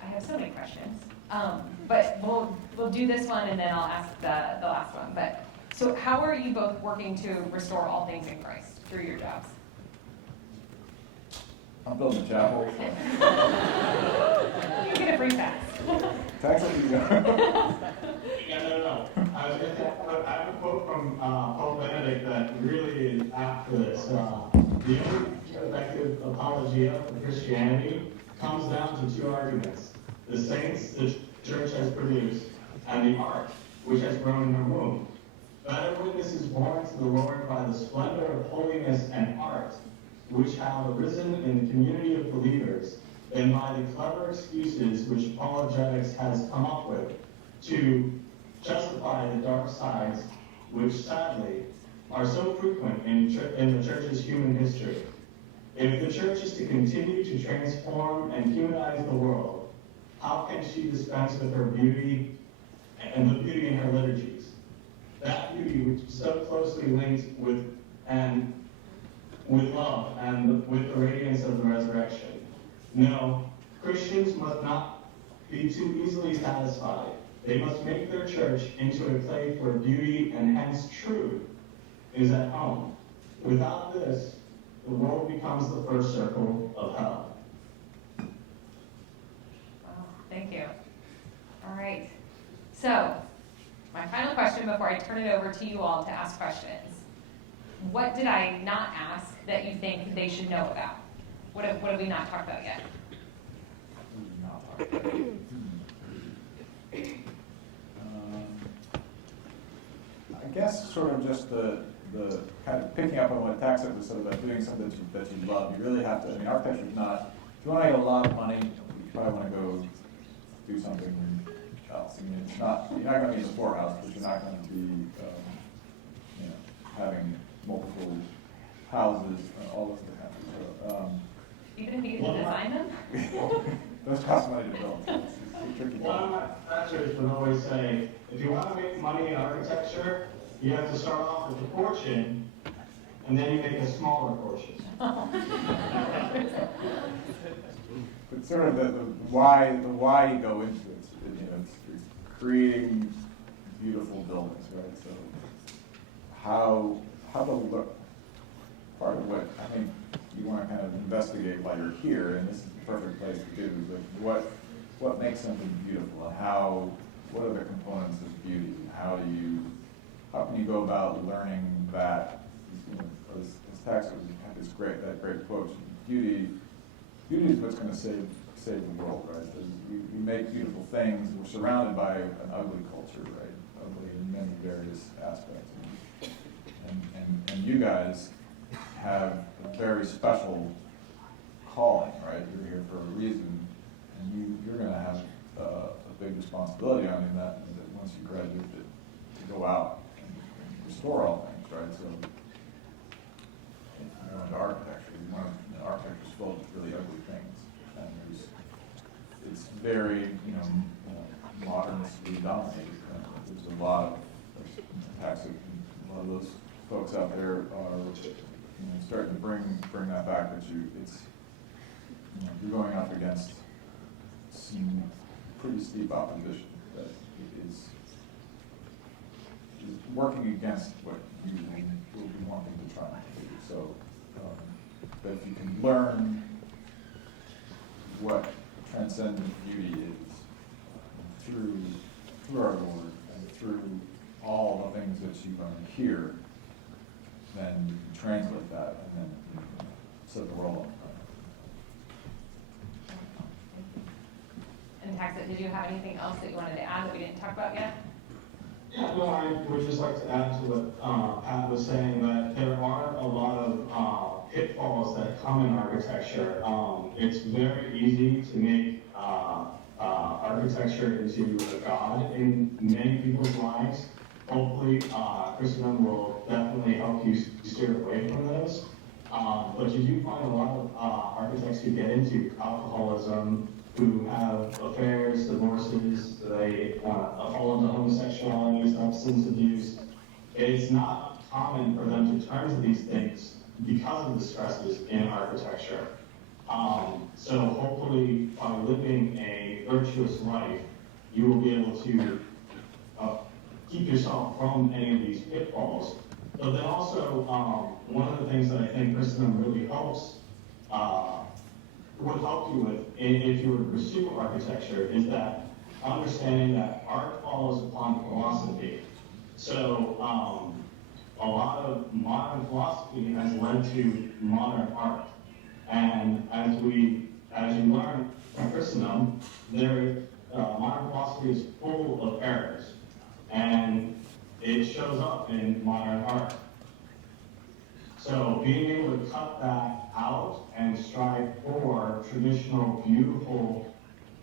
I have so many questions, but we'll do this one and then I'll ask the last one. But so, how are you both working to restore all things in Christ through your jobs? I'm building a chapel. You get a free pass. Taksit, you go. No. I have a quote from Pope Benedict that really is apt for this. The only effective apologia for Christianity comes down to two arguments: the saints the church has produced, and the art which has grown in her womb. Better witness is born to the Lord by the splendor of holiness and art, which have arisen in the community of believers, than by the clever excuses which apologetics has come up with to justify the dark sides, which sadly are so frequent in the church's human history. If the church is to continue to transform and humanize the world, how can she dispense with her beauty and the beauty in her liturgies? That beauty which is so closely linked with love and with the radiance of the resurrection. No, Christians must not be too easily satisfied. They must make their church into a place where beauty and hence truth is at home. Without this, the world becomes the first circle of hell. Wow, thank you. All right. So, my final question before I turn it over to you all to ask questions. What did I not ask that you think they should know about? What have we not talked about yet? guess sort of just the kind of picking up on what Taksit was said about doing something that you love. You really have to. I mean, architecture is not. If you want to make a lot of money, you probably want to go do something else. I mean, it's not. You're not going to be in the poorhouse, but you're not going to be, having multiple houses and all this kind of stuff. Even if you get to design them? Those cost money to build. It's a tricky One of thing. my professors would always say, if you want to make money in architecture, you have to start off with a fortune, and then you make a smaller fortune. But sort of the why you go into it, it's creating beautiful buildings, right? So how to look, part of what I think you want to kind of investigate while you're here, and this is the perfect place to do, is like what makes something beautiful, and what are the components of beauty, and how can you go about learning that? As Taksit had that great quote, beauty is what's going to save the world, right? We make beautiful things. We're surrounded by an ugly culture, right? Ugly in many various aspects. And you guys have a very special calling, right? You're here for a reason, and you're going to have a big responsibility on you that once you graduate to go out and restore all things, right? So if you go into architecture, architecture is full of really ugly things, and it's very modernistly dominated. There's a lot of Taksit, a lot of those folks out there are starting to bring that back. But you're going up against some pretty steep opposition that is working against what you will be wanting to try to do. So, but if you can learn what transcendent beauty is through our Lord and through all the things that you learn here, then you can translate that and then set the world on fire. And Taksit, did you have anything else that you wanted to add that we didn't talk about yet? Yeah, no, I would just like to add to what Pat was saying, that there are a lot of pitfalls that come in architecture. It's very easy to make architecture into a god in many people's lives. Hopefully, Christendom will definitely help you steer away from those. But you do find a lot of architects who get into alcoholism, who have affairs, divorces, they fall into homosexuality, substance abuse. It's not common for them to turn to these things because of the stresses in architecture. So hopefully, by living a virtuous life, you will be able to keep yourself from any of these pitfalls. But then also, one of the things that I think Christendom really would help you with if you were to pursue architecture is that understanding that art follows upon philosophy. So a lot of modern philosophy has led to modern art. And as you learn from Christendom, modern philosophy is full of errors. And it shows up in modern art. So being able to cut that out and strive for traditional, beautiful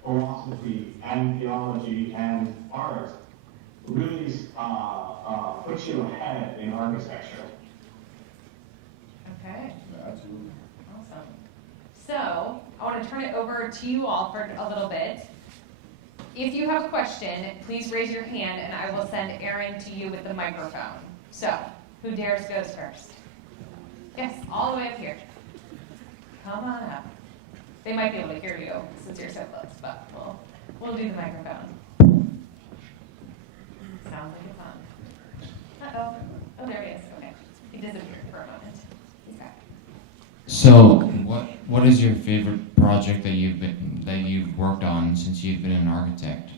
philosophy and theology and art really puts you ahead in architecture. Okay. Yeah, absolutely. Awesome. So I want to turn it over to you all for a little bit. If you have a question, please raise your hand and I will send Aaron to you with the microphone. So, who dares goes first? Yes, all the way up here. Come on up. They might be able to hear you since you're so close, but we'll do the microphone. Sounds like it's on. Uh-oh. Oh, there he is. Okay. He disappeared for a moment. He's back. So, what is your favorite project that you've worked on since you've been an architect?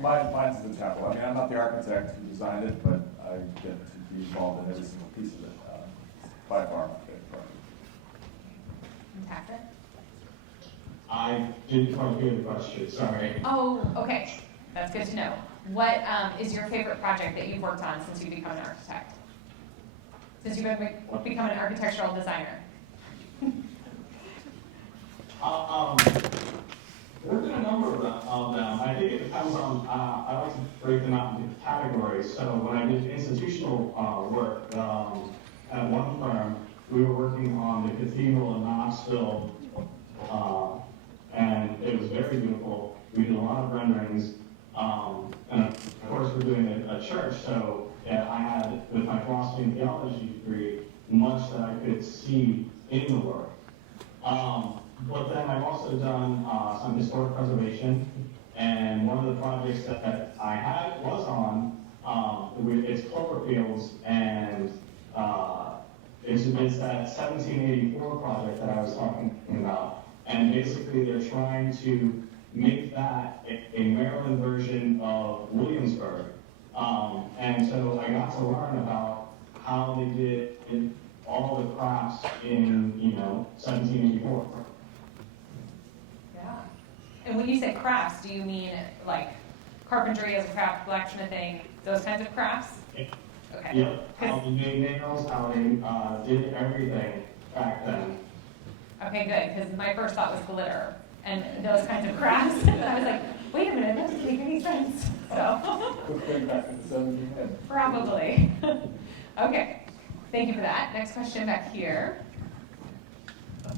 Mine's the chapel. I mean, I'm not the architect who designed it, but I get to be involved in every single piece of it. By far my favorite project. And Taksit? I didn't quite hear the question, sorry. Oh, okay. That's good to know. what is your favorite project that you've worked on since you've become an architect? Since you've become an architectural designer? There's been a number of them. I think it depends on, I like to break them out into categories. So when I did institutional work at one firm, we were working on the cathedral in Knoxville, and it was very beautiful. We did a lot of renderings, and of course we're doing a church, so I had, with my philosophy and theology degree, much that I could see in the work. But then I've also done some historic preservation, and one of the projects that I had was on, it's Cloverfields, and it's that 1784 project that I was talking about. And basically they're trying to make that a Maryland version of Williamsburg. And so I got to learn about how they did all the crafts in, 1784. Yeah. And when you say crafts, do you mean like carpentry as a craft, blacksmithing, those kinds of crafts? Okay. Yeah, how they made nails, how they did everything back then. Okay, good, because my first thought was glitter and those kinds of crafts. And I was like, wait a minute, that doesn't make any sense. So, Going back to the 1700s. probably. Okay, thank you for that. Next question back here. Oh,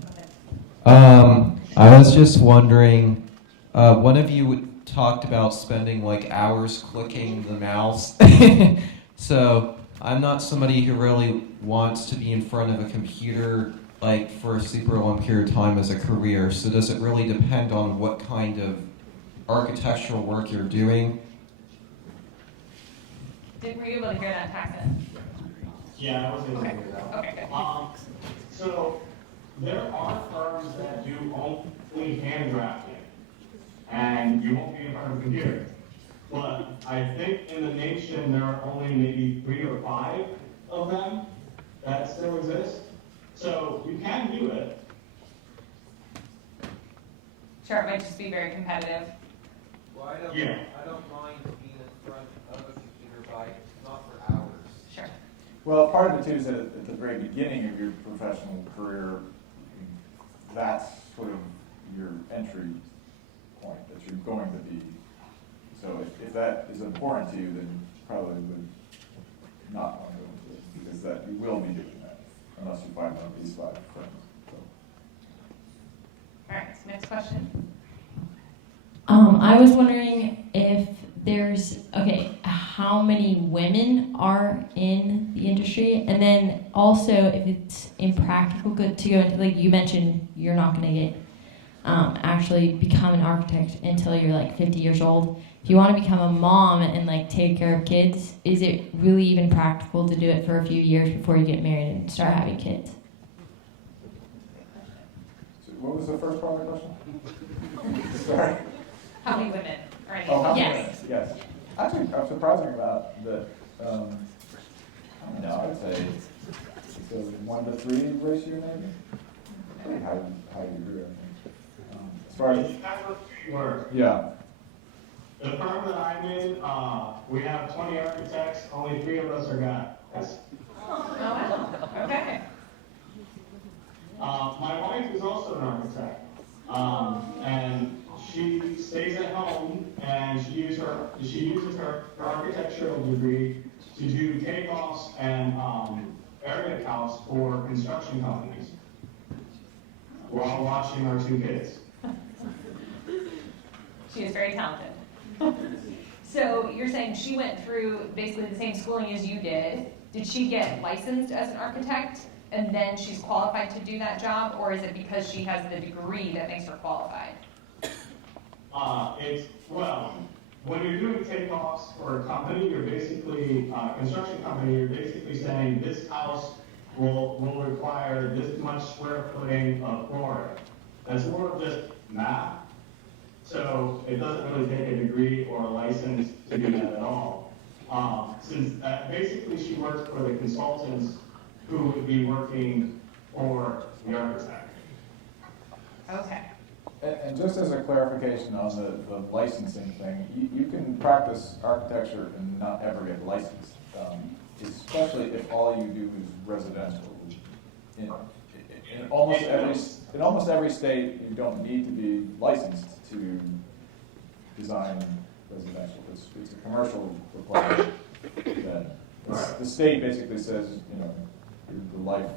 go ahead. I was just wondering, one of you talked about spending like hours clicking the mouse. So I'm not somebody who really wants to be in front of a computer like for a super long period of time as a career. So does it really depend on what kind of architectural work you're doing? Were you able to hear that, Taksit? Yeah, I was able to Okay. do that. Okay, good. So there are firms that do only hand drafting, and you won't be in front of a computer. But I think in the nation there are only maybe 3 or 5 of them that still exist. So you can do it. Sure, it might just be very competitive. Well, I don't mind being in front of a computer by not for hours. Sure. Well, part of it too is that at the very beginning of your professional career, that's sort of your entry point that you're going to be. So if that is important to you, then you probably would not want to go into it, because that you will be doing that unless you find one of these 5 friends. So. All right, so next question. I was wondering if how many women are in the industry, and then also if it's impractical good to go into, like you mentioned, you're not going to get actually become an architect until you're like 50 years old. If you want to become a mom and like take care of kids, is it really even practical to do it for a few years before you get married and start having kids? So what was the first part of the question? Sorry. How many women are in Oh, how many Yes. minutes? Yes. Actually, I'm surprising about the, I don't know, I'd say it's a 1 to 3 ratio maybe. Pretty high degree, I think. As far as, It's kind of work. yeah. The firm that I'm in, we have 20 architects, only 3 of us are guys. Oh, wow. Okay. My wife is also an architect, and she stays at home and she uses her architectural degree to do takeoffs and area counts for construction companies while watching our 2 kids. She is very talented. So you're saying she went through basically the same schooling as you did. Did she get licensed as an architect and then she's qualified to do that job, or is it because she has the degree that makes her qualified? When you're doing takeoffs for a company, you're basically, construction company, you're basically saying this house will require this much square footing of flooring. That's more of just math. So it doesn't really take a degree or a license to do that at all. Since basically she works for the consultants who would be working for the architect. Okay. And just as a clarification on the licensing thing, you can practice architecture and not ever get licensed, especially if all you do is residential. In almost every state, you don't need to be licensed to design residential. It's a commercial requirement. That the state basically says, you know, the life,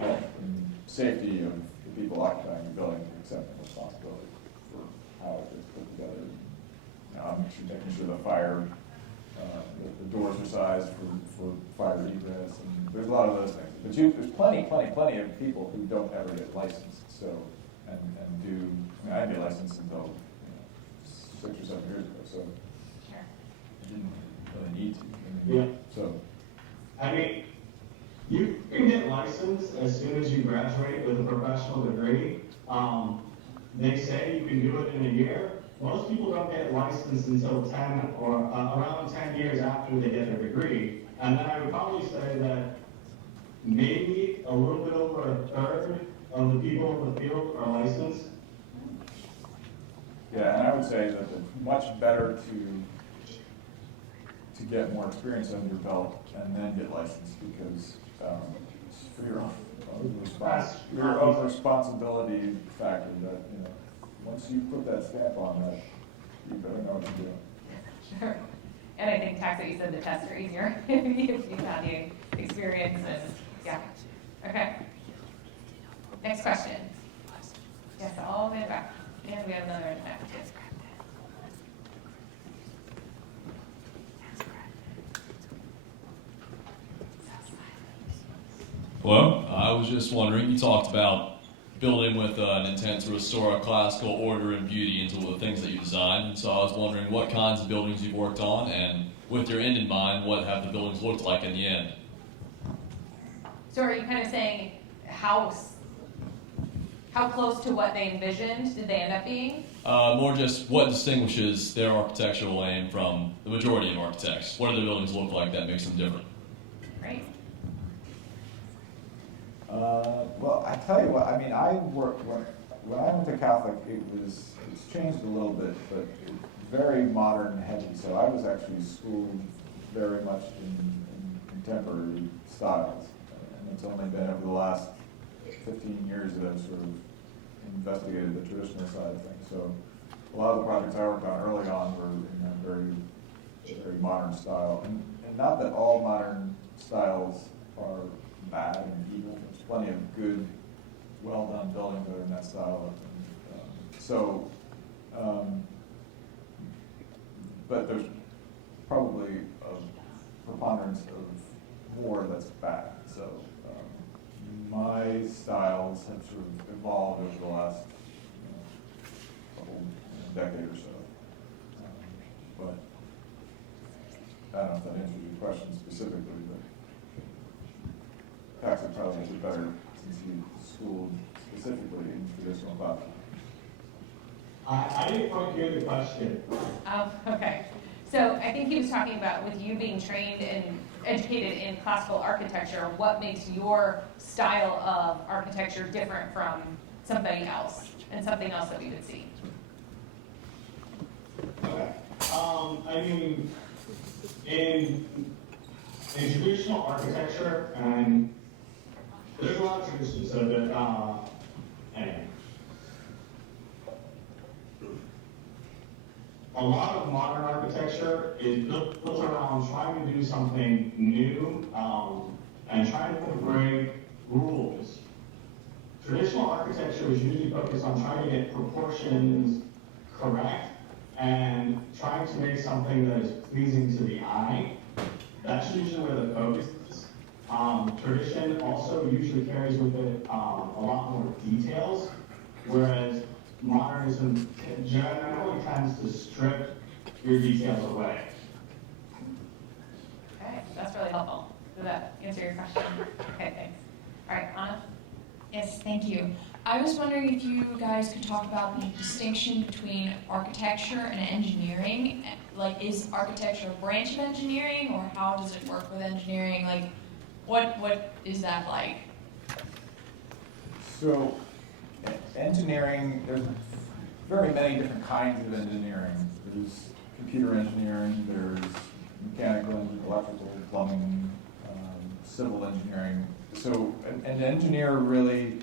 health, and safety of the people occupying the building are accepting responsibility for how it's put together. You know, making sure the fire, the doors are sized for fire egress, and there's a lot of those things. But there's plenty of people who don't ever get licensed. So, and do. I mean, I didn't get licensed until 6 or 7 years ago. So, I didn't really need to. Yeah. So, I mean, you can get licensed as soon as you graduate with a professional degree. They say you can do it in a year. Most people don't get licensed until 10 or around 10 years after they get their degree. And then I would probably say that maybe a little bit over a third of the people in the field are licensed. yeah, and I would say that it's much better to get more experience under your belt and then get licensed, because it's for your own responsibility factor that, you know, once you put that stamp on that, you better know what you're doing. Sure. And I think, Taksit, you said the tests are easier if you've had the experience. And yeah. Okay. Next question. Yes, all the way back. And we have another in the back. Hello, I was just wondering, you talked about building with an intent to restore a classical order and beauty into the things that you design, and so I was wondering what kinds of buildings you've worked on, and with your end in mind, what have the buildings looked like in the end? So are you kind of saying how close to what they envisioned did they end up being? More just what distinguishes their architectural aim from the majority of architects? What do the buildings look like that makes them different? Right. Well, I tell you what, I mean, I worked, when I went to Catholic, it's changed a little bit, but very modern heavy. So I was actually schooled very much in contemporary styles. And it's only been over the last 15 years that I've sort of investigated the traditional side of things. So a lot of the projects I worked on early on were in a very modern style. And not that all modern styles are bad and evil. There's plenty of good, well-done buildings that are in that style. But there's probably a preponderance of more that's bad. So my styles have sort of evolved over the last couple decade or so. But I don't know if that answers your question specifically, but Taksit probably answered better since he schooled specifically in traditional Bach. I didn't quite hear the question. Oh, okay. So I think he was talking about, with you being trained and educated in classical architecture, what makes your style of architecture different from somebody else, and something else that we would see? Okay. I mean, in traditional architecture, and there's a lot of traditions, so that, anyway. A lot of modern architecture is built around trying to do something new, and trying to break rules. Traditional architecture is usually focused on trying to get proportions correct and trying to make something that is pleasing to the eye. That's usually where the focus is. Tradition also usually carries with it a lot more details, whereas modernism generally tends to strip your details away. Okay, that's really helpful. Did that answer your question? Okay, thanks. All right, Anna? Yes, thank you. I was wondering if you guys could talk about the distinction between architecture and engineering. Like, is architecture a branch of engineering, or how does it work with engineering? Like, what is that like? So Engineering, there's very many different kinds of engineering. There's computer engineering, there's mechanical, electrical, plumbing, civil engineering. So an engineer really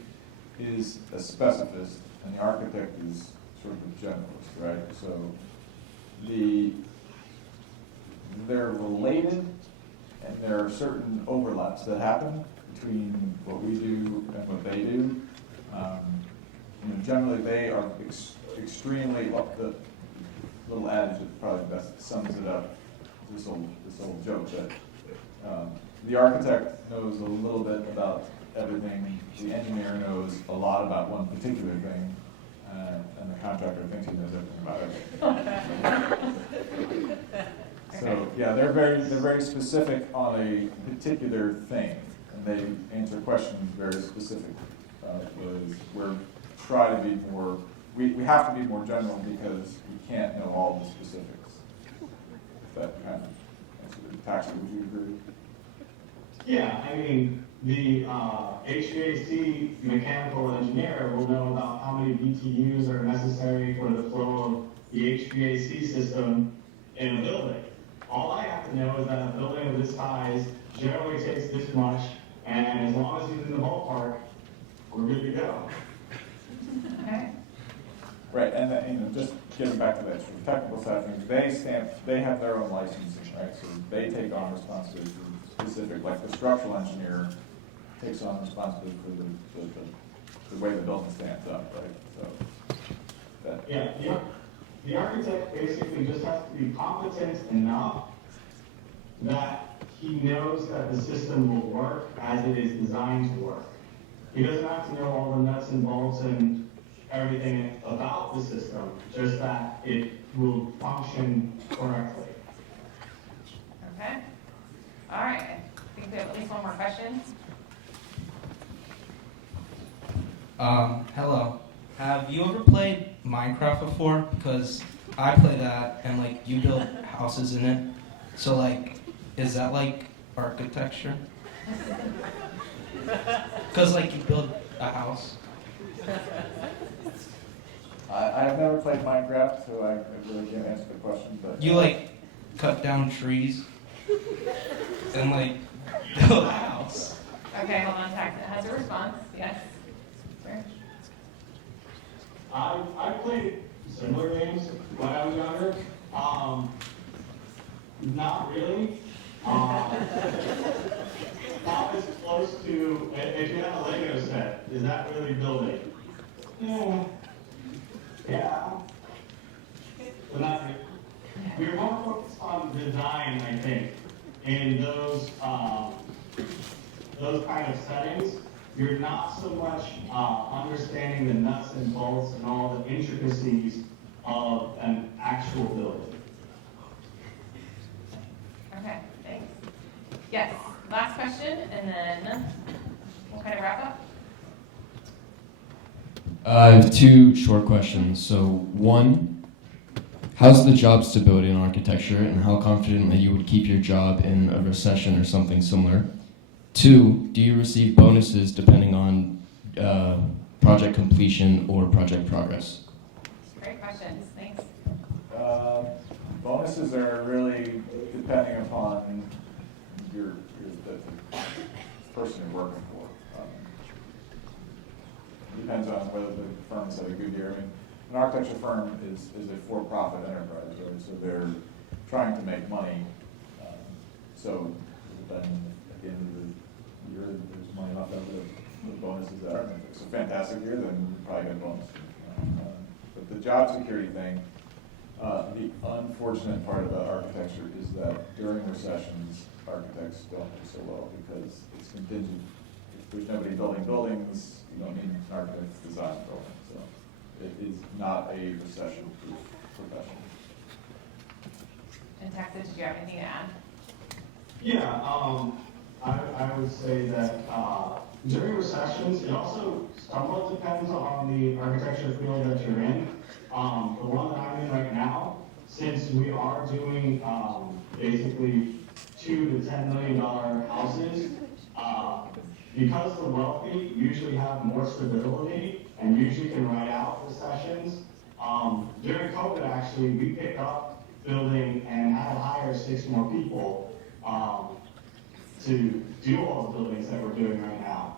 is a specialist, and the architect is sort of a generalist, right? So they're related, and there are certain overlaps that happen between what we do and what they do. Generally, they are extremely, well, the little adage that probably best sums it up, this old joke that the architect knows a little bit about everything, the engineer knows a lot about one particular thing, and the contractor thinks he knows everything about everything. So yeah, they're very specific on a particular thing, and they answer questions very specific. We're try to be more. We have to be more general because we can't know all the specifics. If that kind of answers the Taksit, would you agree? Yeah, I mean, the HVAC mechanical engineer will know about how many BTUs are necessary for the flow of the HVAC system in a building. All I have to know is that a building of this size generally takes this much, and as long as it's in the ballpark, we're good to go. Okay. Right, and then, just getting back to that sort of technical side of things, they have their own licensing, right? So they take on responsibility for specific, like the structural engineer takes on responsibility for the way the building stands up, right? So Yeah, the architect basically just has to be competent enough that he knows that the system will work as it is designed to work. He doesn't have to know all the nuts and bolts and everything about the system, just that it will function correctly. Okay. All right. I think we have at least one more question. Hello. Have you ever played Minecraft before? Because I play that, and like you build houses in it. So like, is that like architecture? Because like you build a house. I have never played Minecraft, so I really can't answer the question. But You like cut down trees and like build a house. Okay, hold on. Taksit has a response. Yes. Sir? I played similar games when I was younger. Not really. Not as close to, if you have a Lego set, is that really building? Yeah. Yeah. But not really. We're more focused on design, I think, in those kind of settings. You're not so much understanding the nuts and bolts and all the intricacies of an actual building. Okay, thanks. Yes, last question, and then we'll kind of wrap up. I have two short questions. So one, how's the job stability in architecture, and how confident that you would keep your job in a recession or something similar? Two, do you receive bonuses depending on project completion or project progress? Great questions, thanks. Bonuses are really depending upon the person you're working for. Depends on whether the firm's had a good year. I mean, an architecture firm is a for-profit enterprise, right? So they're trying to make money. So then at the end of the year, there's money left over the bonuses that are. If it's a fantastic year, then you probably get a bonus. But the job security thing, the unfortunate part about architecture is that during recessions, architects don't do so well because it's contingent. If there's nobody building buildings, you don't need an architect to design a building. So it is not a recession-proof profession. And Taksit, did you have anything to add? Yeah, I would say that during recessions, it also somewhat depends on the architecture field that you're in. The one that I'm in right now, since we are doing basically $2 to $10 million houses, because the wealthy usually have more stability and usually can write out the sessions. During COVID, actually, we picked up building and had to hire 6 more people to do all the buildings that we're doing right now.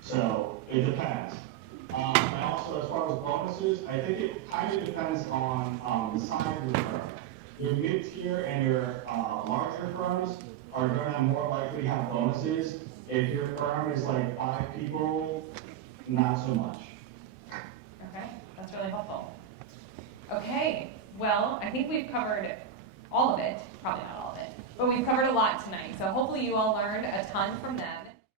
So it depends. And also, as far as bonuses, I think it kind of depends on the size of the firm. Your mid-tier and your larger firms are going to more likely to have bonuses. If your firm is like 5 people, not so much. Okay, that's really helpful. Okay, well, I think we've covered all of it, probably not all of it, but we've covered a lot tonight. So hopefully you all learned a ton from them.